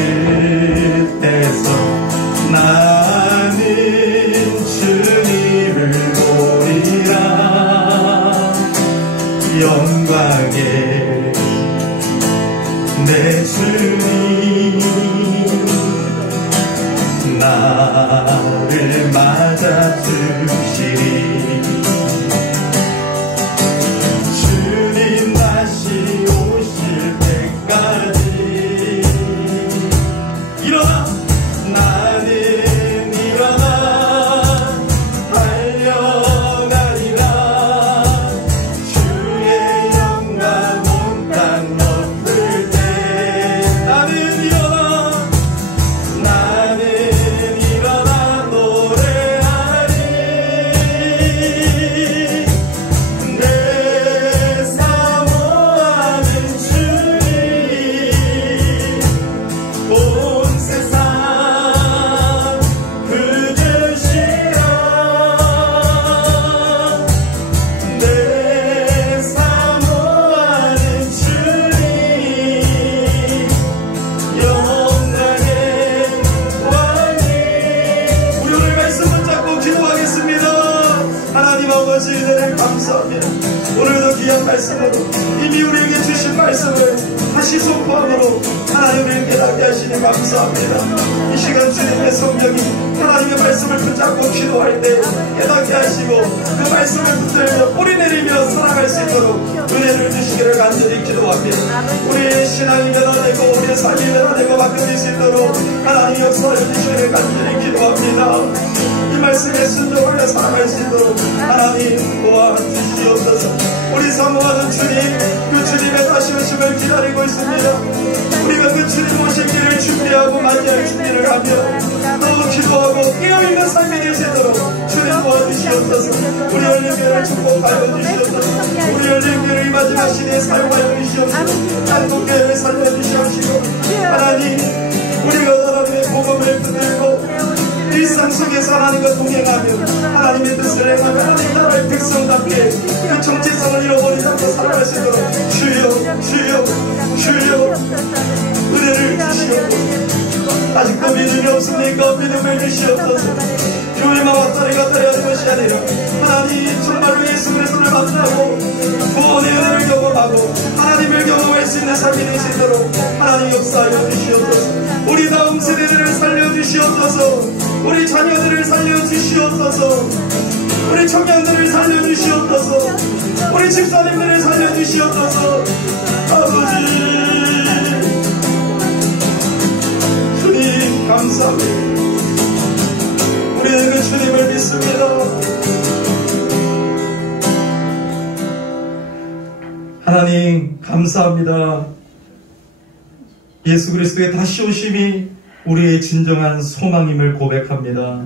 끝에서 나는 주님을 보리라. 영광의 내 주님 나를 맞아주시리. 주님 다시 오실 때까지 일어나 나는 일어나 달려가리라. 주의 영광 온 땅 덮을 때 나는 일어나 노래하리. 내 사모하는 주님 온 세상 그주시라. 내 사모하는 주님 영광의 왕이. 우리 오늘 말씀 붙잡고 기도하겠습니다. 하나님 아버지 은혜를 감사합니다. 오늘도 귀한 말씀으로 이미 우리에게 주신 말씀을 다시 선포함으로 하나님을 깨닫게 하시니 감사합니다. 이 시간 주님의 성령이 하나님의 말씀을 붙잡고 기도할 때 깨닫게 하시고 그 말씀을 붙들며 뿌리 내리며 살아갈 수 있도록 은혜를 주시기를 간절히 기도합니다. 우리의 신앙이 변화되고 우리의 삶이 변화되고 바뀌어질 수 있도록 하나님 역사를 주시기를 간절히 기도합니다. 이 말씀에 순종하여 살아갈 수 있도록 하나님 도와주시옵소서. 우리 사모하는 주님, 그 주님의 다시 오심을 기다리고 있습니다. 우리가 그 주님 오실 길을 준비하고 맞이할 준비를 하며 또 기도하고 깨어있는 삶이 되시도록 주님 도와주시옵소서. 우리 열린교회를 축복하여 주시옵소서. 우리 열린교회를 이 마지막 시대에 사용하여 주시옵소서. 한국교회를 살려주시옵시고 하나님 우리가 하나님의 복음을 붙들고 일상 속에서 하나님과 동행하며 하나님의 뜻을 행하며 하나님 나라의 백성답게 그 정체성을 잃어버리지 않고 살아갈 수 있도록 주여 은혜를 주시옵소서. 아직도 믿음이 없습니까? 믿음을 주시옵소서. 교회만 왔다리 갔다리 하는 것이 아니라 하나님 정말로 예수 그리스도를 만나고 구원의 은혜를 경험하고 하나님을 경험할 수 있는 삶이 되시도록 하나님 역사하여 주시옵소서. 우리 다음 세대들을 살려주시옵소서. 우리 자녀들을 살려주시옵소서. 우리 청년들을 살려주시옵소서. 우리 집사님들을 살려주시옵소서. 아버지 주님 감사합니다. 우리는 그 주님을 믿습니다. 하나님 감사합니다. 예수 그리스도의 다시 오심이 우리의 진정한 소망임을 고백합니다.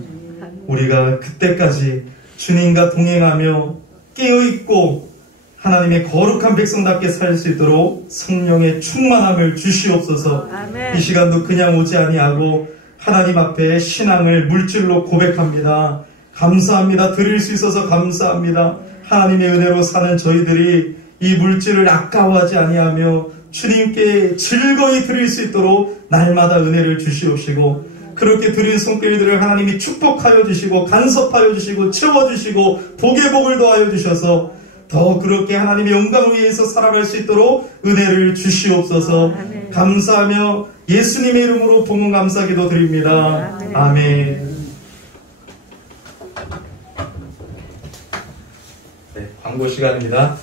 우리가 그때까지 주님과 동행하며 깨어있고 하나님의 거룩한 백성답게 살 수 있도록 성령의 충만함을 주시옵소서. 아멘. 이 시간도 그냥 오지 아니하고 하나님 앞에 신앙을 물질로 고백합니다. 감사합니다. 드릴 수 있어서 감사합니다. 하나님의 은혜로 사는 저희들이 이 물질을 아까워하지 아니하며 주님께 즐거이 드릴 수 있도록 날마다 은혜를 주시옵시고, 그렇게 드린 손길들을 하나님이 축복하여 주시고 간섭하여 주시고 채워주시고 복의 복을 더하여 주셔서 더 그렇게 하나님의 영광을 위해서 살아갈 수 있도록 은혜를 주시옵소서. 아멘. 감사하며 예수님의 이름으로 봉헌 감사기도 드립니다. 아멘. 아멘. 네, 광고 시간입니다.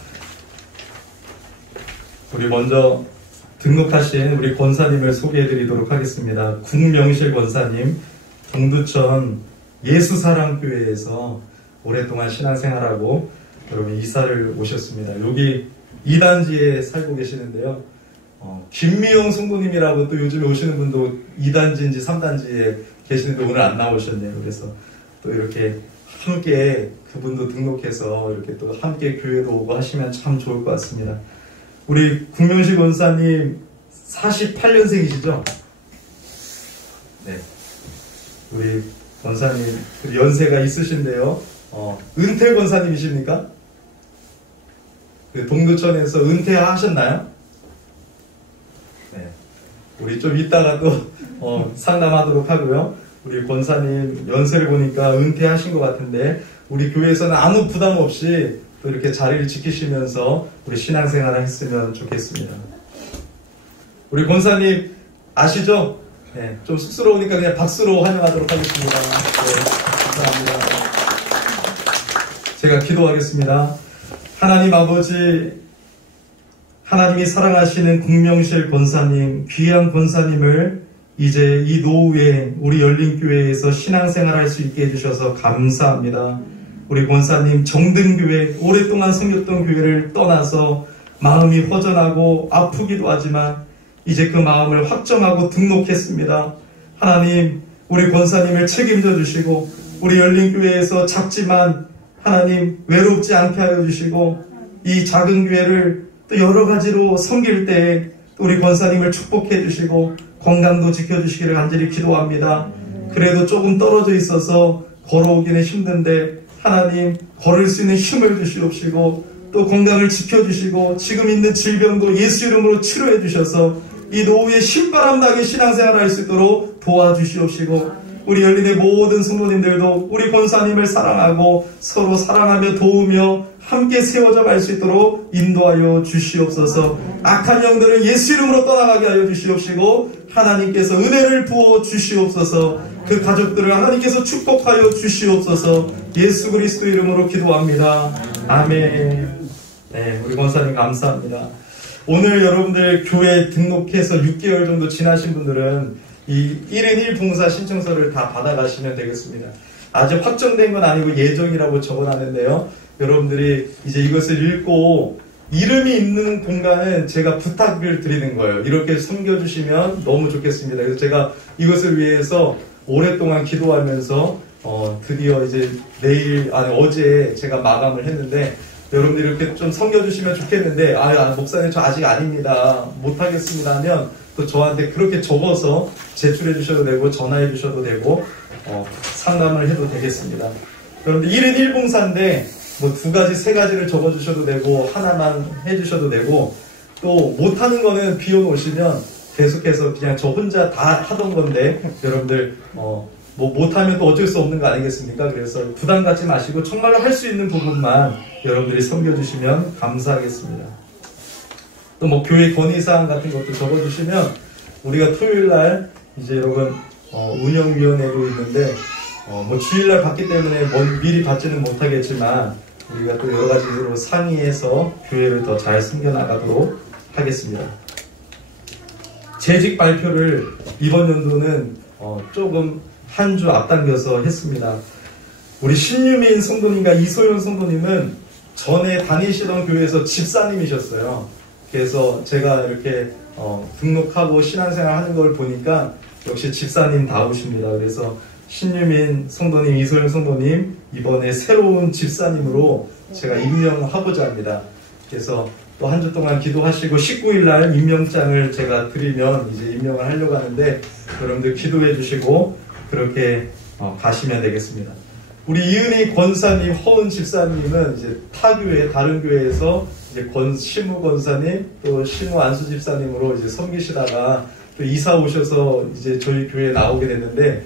우리 먼저 등록하신 우리 권사님을 소개해드리도록 하겠습니다. 국명실 권사님, 동두천 예수사랑교회에서 오랫동안 신앙생활하고 여러분 이사를 오셨습니다. 여기 2단지에 살고 계시는데요. 김미영 성도님이라고 또 요즘에 오시는 분도 2단지인지 3단지에 계시는데 오늘 안 나오셨네요. 그래서 또 이렇게 함께 그분도 등록해서 이렇게 또 함께 교회도 오고 하시면 참 좋을 것 같습니다. 우리 국명식 권사님 48년생이시죠? 네. 우리 권사님 연세가 있으신데요. 은퇴 권사님이십니까? 그 동두천에서 은퇴하셨나요? 네. 우리 좀 이따가 또 상담하도록 하고요. 우리 권사님 연세를 보니까 은퇴하신 것 같은데 우리 교회에서는 아무 부담 없이 또 이렇게 자리를 지키시면서 우리 신앙생활을 했으면 좋겠습니다. 우리 권사님 아시죠? 네, 좀 쑥스러우니까 그냥 박수로 환영하도록 하겠습니다. 네, 감사합니다. 제가 기도하겠습니다. 하나님 아버지, 하나님이 사랑하시는 국명실 권사님, 귀한 권사님을 이제 이 노후에 우리 열린교회에서 신앙생활할 수 있게 해주셔서 감사합니다. 우리 권사님 정든교회, 오랫동안 섬겼던 교회를 떠나서 마음이 허전하고 아프기도 하지만 이제 그 마음을 확정하고 등록했습니다. 하나님, 우리 권사님을 책임져 주시고 우리 열린교회에서 작지만 하나님 외롭지 않게 하여 주시고 이 작은 교회를 또 여러 가지로 섬길 때에 또 우리 권사님을 축복해 주시고 건강도 지켜주시기를 간절히 기도합니다. 그래도 조금 떨어져 있어서 걸어오기는 힘든데 하나님 걸을 수 있는 힘을 주시옵시고 또 건강을 지켜주시고 지금 있는 질병도 예수 이름으로 치료해 주셔서 이 노후에 신바람 나게 신앙생활을 할 수 있도록 도와주시옵시고 우리 열린의 모든 성도님들도 우리 권사님을 사랑하고 서로 사랑하며 도우며 함께 세워져 갈 수 있도록 인도하여 주시옵소서. 악한 영들은 예수 이름으로 떠나가게 하여 주시옵시고 하나님께서 은혜를 부어 주시옵소서. 그 가족들을 하나님께서 축복하여 주시옵소서. 예수 그리스도 이름으로 기도합니다. 아멘. 네, 우리 권사님 감사합니다. 오늘 여러분들 교회 등록해서 6개월 정도 지나신 분들은 이 1인 1봉사 신청서를 다 받아가시면 되겠습니다. 아직 확정된 건 아니고 예정이라고 적어놨는데요. 여러분들이 이제 이것을 읽고 이름이 있는 공간은 제가 부탁을 드리는 거예요. 이렇게 섬겨주시면 너무 좋겠습니다. 그래서 제가 이것을 위해서 오랫동안 기도하면서 드디어 이제 어제 제가 마감을 했는데 여러분들이 이렇게 좀 섬겨주시면 좋겠는데 목사님 저 아직 아닙니다. 못하겠습니다 하면 또 저한테 그렇게 적어서 제출해 주셔도 되고 전화해 주셔도 되고 상담을 해도 되겠습니다. 여러분들 1인 1봉사인데 뭐 2가지 3가지를 적어 주셔도 되고 하나만 해 주셔도 되고 또 못하는 거는 비워놓으시면 계속해서 그냥 저 혼자 다 하던 건데 여러분들 뭐 못하면 또 어쩔 수 없는 거 아니겠습니까? 그래서 부담 갖지 마시고 정말로 할 수 있는 부분만 여러분들이 섬겨주시면 감사하겠습니다. 또 뭐 교회 건의사항 같은 것도 적어주시면 우리가 토요일날 이제 여러분 운영위원회도 있는데 뭐 주일날 받기 때문에 미리 받지는 못하겠지만 우리가 또 여러 가지로 상의해서 교회를 더 잘 섬겨나가도록 하겠습니다. 재직 발표를 이번 연도는 조금 한 주 앞당겨서 했습니다. 우리 신유민 성도님과 이소연 성도님은 전에 다니시던 교회에서 집사님이셨어요. 그래서 제가 이렇게 등록하고 신앙생활 하는 걸 보니까 역시 집사님 다우십니다. 그래서 신유민 성도님, 이소연 성도님 이번에 새로운 집사님으로 제가 임명하고자 합니다. 그래서 또 한 주 동안 기도하시고 19일 날 임명장을 제가 드리면 이제 임명을 하려고 하는데 여러분들 기도해 주시고 그렇게 가시면 되겠습니다. 우리 이은희 권사님, 허은 집사님은 이제 타교회, 다른 교회에서 이제 심우 권사님, 또 심우 안수 집사님으로 이제 섬기시다가 또 이사 오셔서 이제 저희 교회에 나오게 됐는데,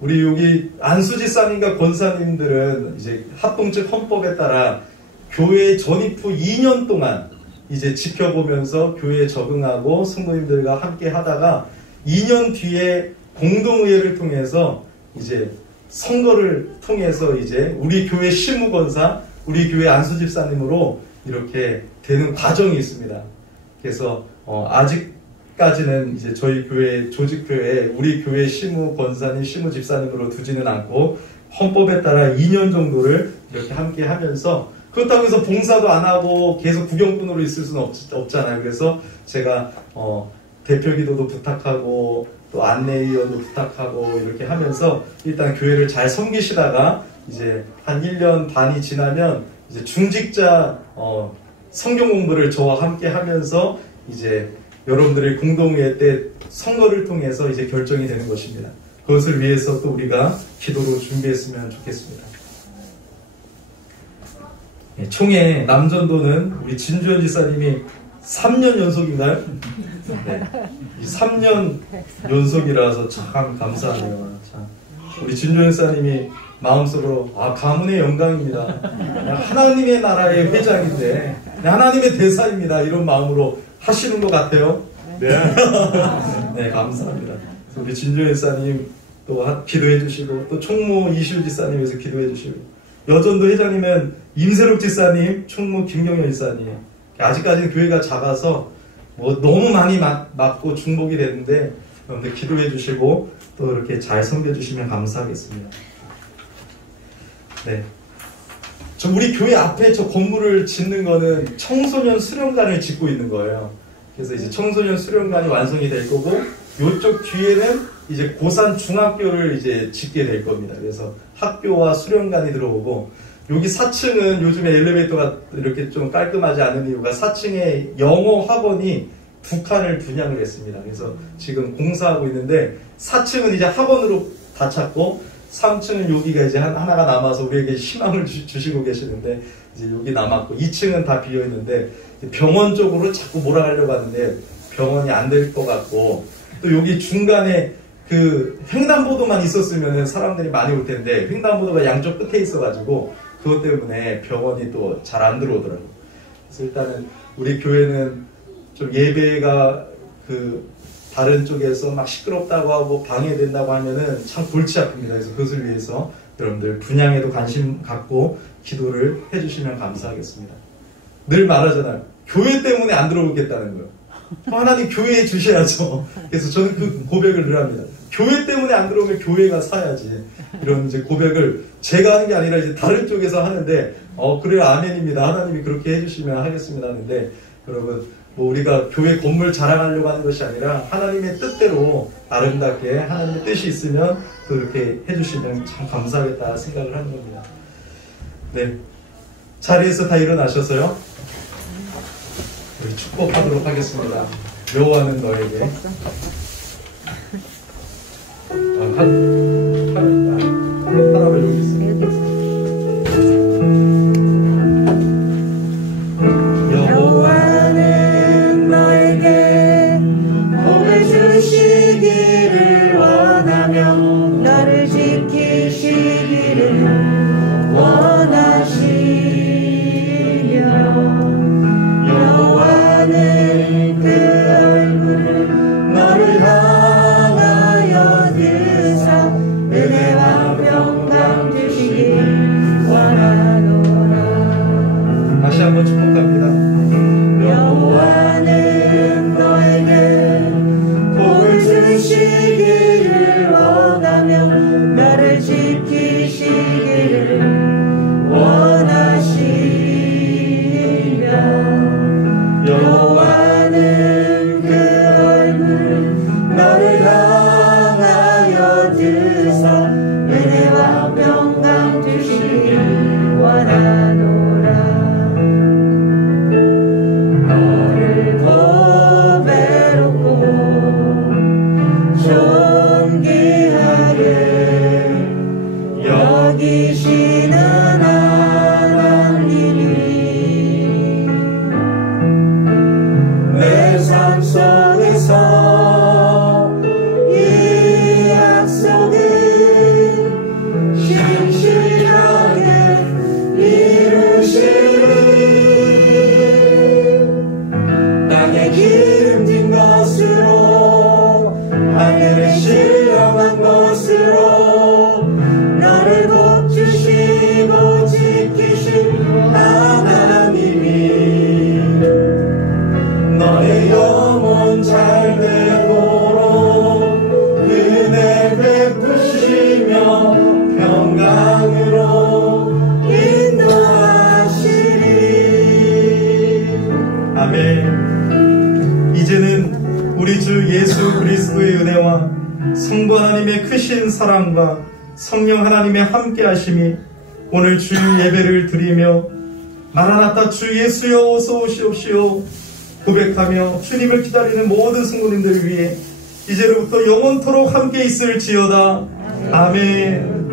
우리 여기 안수 집사님과 권사님들은 이제 합동적 헌법에 따라 교회 전입 후 2년 동안 이제 지켜보면서 교회에 적응하고 성도님들과 함께 하다가 2년 뒤에 공동의회를 통해서 이제 선거를 통해서 이제 우리 교회 심우권사, 우리 교회 안수집사님으로 이렇게 되는 과정이 있습니다. 그래서 아직까지는 이제 저희 교회 조직교회에 우리 교회 심우권사님, 심우집사님으로 두지는 않고 헌법에 따라 2년 정도를 이렇게 함께 하면서, 그렇다고 해서 봉사도 안 하고 계속 구경꾼으로 있을 수는 없잖아요. 그래서 제가 대표기도도 부탁하고 또 안내위원도 부탁하고 이렇게 하면서 일단 교회를 잘 섬기시다가 이제 한 1년 반이 지나면 이제 중직자 성경 공부를 저와 함께 하면서 이제 여러분들의 공동회의 때 선거를 통해서 이제 결정이 되는 것입니다. 그것을 위해서 또 우리가 기도로 준비했으면 좋겠습니다. 총회 남전도는 우리 진주현 지사님이 3년 연속인가요? 네. 3년 연속이라서 참 감사하네요. 참. 우리 진주현 지사님이 마음속으로 가문의 영광입니다. 하나님의 나라의 회장인데 하나님의 대사입니다. 이런 마음으로 하시는 것 같아요. 네, 네, 감사합니다. 우리 진주현 지사님 또 기도해 주시고, 또 총무 이시우 지사님에서 기도해 주시고, 여전도 회장님은 임세록 지사님, 총무 김경현 지사님. 아직까지는 교회가 작아서 너무 많이 맡고 중복이 되는데 여러분들 기도해 주시고 또 이렇게 잘 섬겨 주시면 감사하겠습니다. 네. 우리 교회 앞에 저 건물을 짓는 거는 청소년 수련관을 짓고 있는 거예요. 그래서 이제 청소년 수련관이 완성이 될 거고, 이쪽 뒤에는 이제 고산 중학교를 이제 짓게 될 겁니다. 그래서 학교와 수련관이 들어오고, 여기 4층은 요즘에 엘리베이터가 이렇게 좀 깔끔하지 않은 이유가 4층에 영어 학원이 2칸을 분양을 했습니다. 그래서 지금 공사하고 있는데 4층은 이제 학원으로 다 찾고 3층은 여기가 이제 하나가 남아서 우리에게 희망을 주시고 계시는데 이제 여기 남았고 2층은 다 비어 있는데 병원 쪽으로 자꾸 몰아가려고 하는데 병원이 안 될 것 같고, 또 여기 중간에 그 횡단보도만 있었으면 사람들이 많이 올 텐데 횡단보도가 양쪽 끝에 있어가지고 그것 때문에 병원이 또 잘 안 들어오더라고요. 그래서 일단은 우리 교회는 좀 예배가 다른 쪽에서 막 시끄럽다고 하고 방해된다고 하면은 참 골치 아픕니다. 그래서 그것을 위해서 여러분들 분양에도 관심 갖고 기도를 해주시면 감사하겠습니다. 늘 말하잖아요. 교회 때문에 안 들어오겠다는 거예요. 하나님 교회에 주셔야죠. 그래서 저는 그 고백을 늘 합니다. 교회 때문에 안 들어오면 교회가 사야지. 이런 이제 고백을 제가 하는 게 아니라 이제 다른 쪽에서 하는데, 그래요, 아멘입니다. 하나님이 그렇게 해주시면 하겠습니다 하는데, 여러분, 우리가 교회 건물 자랑하려고 하는 것이 아니라 하나님의 뜻대로 아름답게 하나님의 뜻이 있으면 또 이렇게 해주시면 참 감사하겠다 생각을 하는 겁니다. 네. 자리에서 다 일어나셔서요. 우리 축복하도록 하겠습니다. 여호와는 너에게 사람을 여기 있습니다. 여호와는 너에게 복을 주시기를 원하며 너를 지키시기를 원하시며, 여호와는 그 얼굴을 너를 향하여 드사 은혜와 평강 주시길 원하노라. 다시 한번 축복합니다. 여호와는 너에게 복을 주시기를 원하며 너를 지키시기를 원하시며, 여호와는 그 얼굴을 너를 향하여 드사 은혜와 평강 아멘. 이제는 우리 주 예수 그리스도의 은혜와 성부 하나님의 크신 사랑과 성령 하나님의 함께하심이 오늘 주일 예배를 드리며 마라나타 주 예수여 어서 오시옵시오 고백하며 주님을 기다리는 모든 성도님들을 위해 이제로부터 영원토록 함께 있을지어다. 아멘.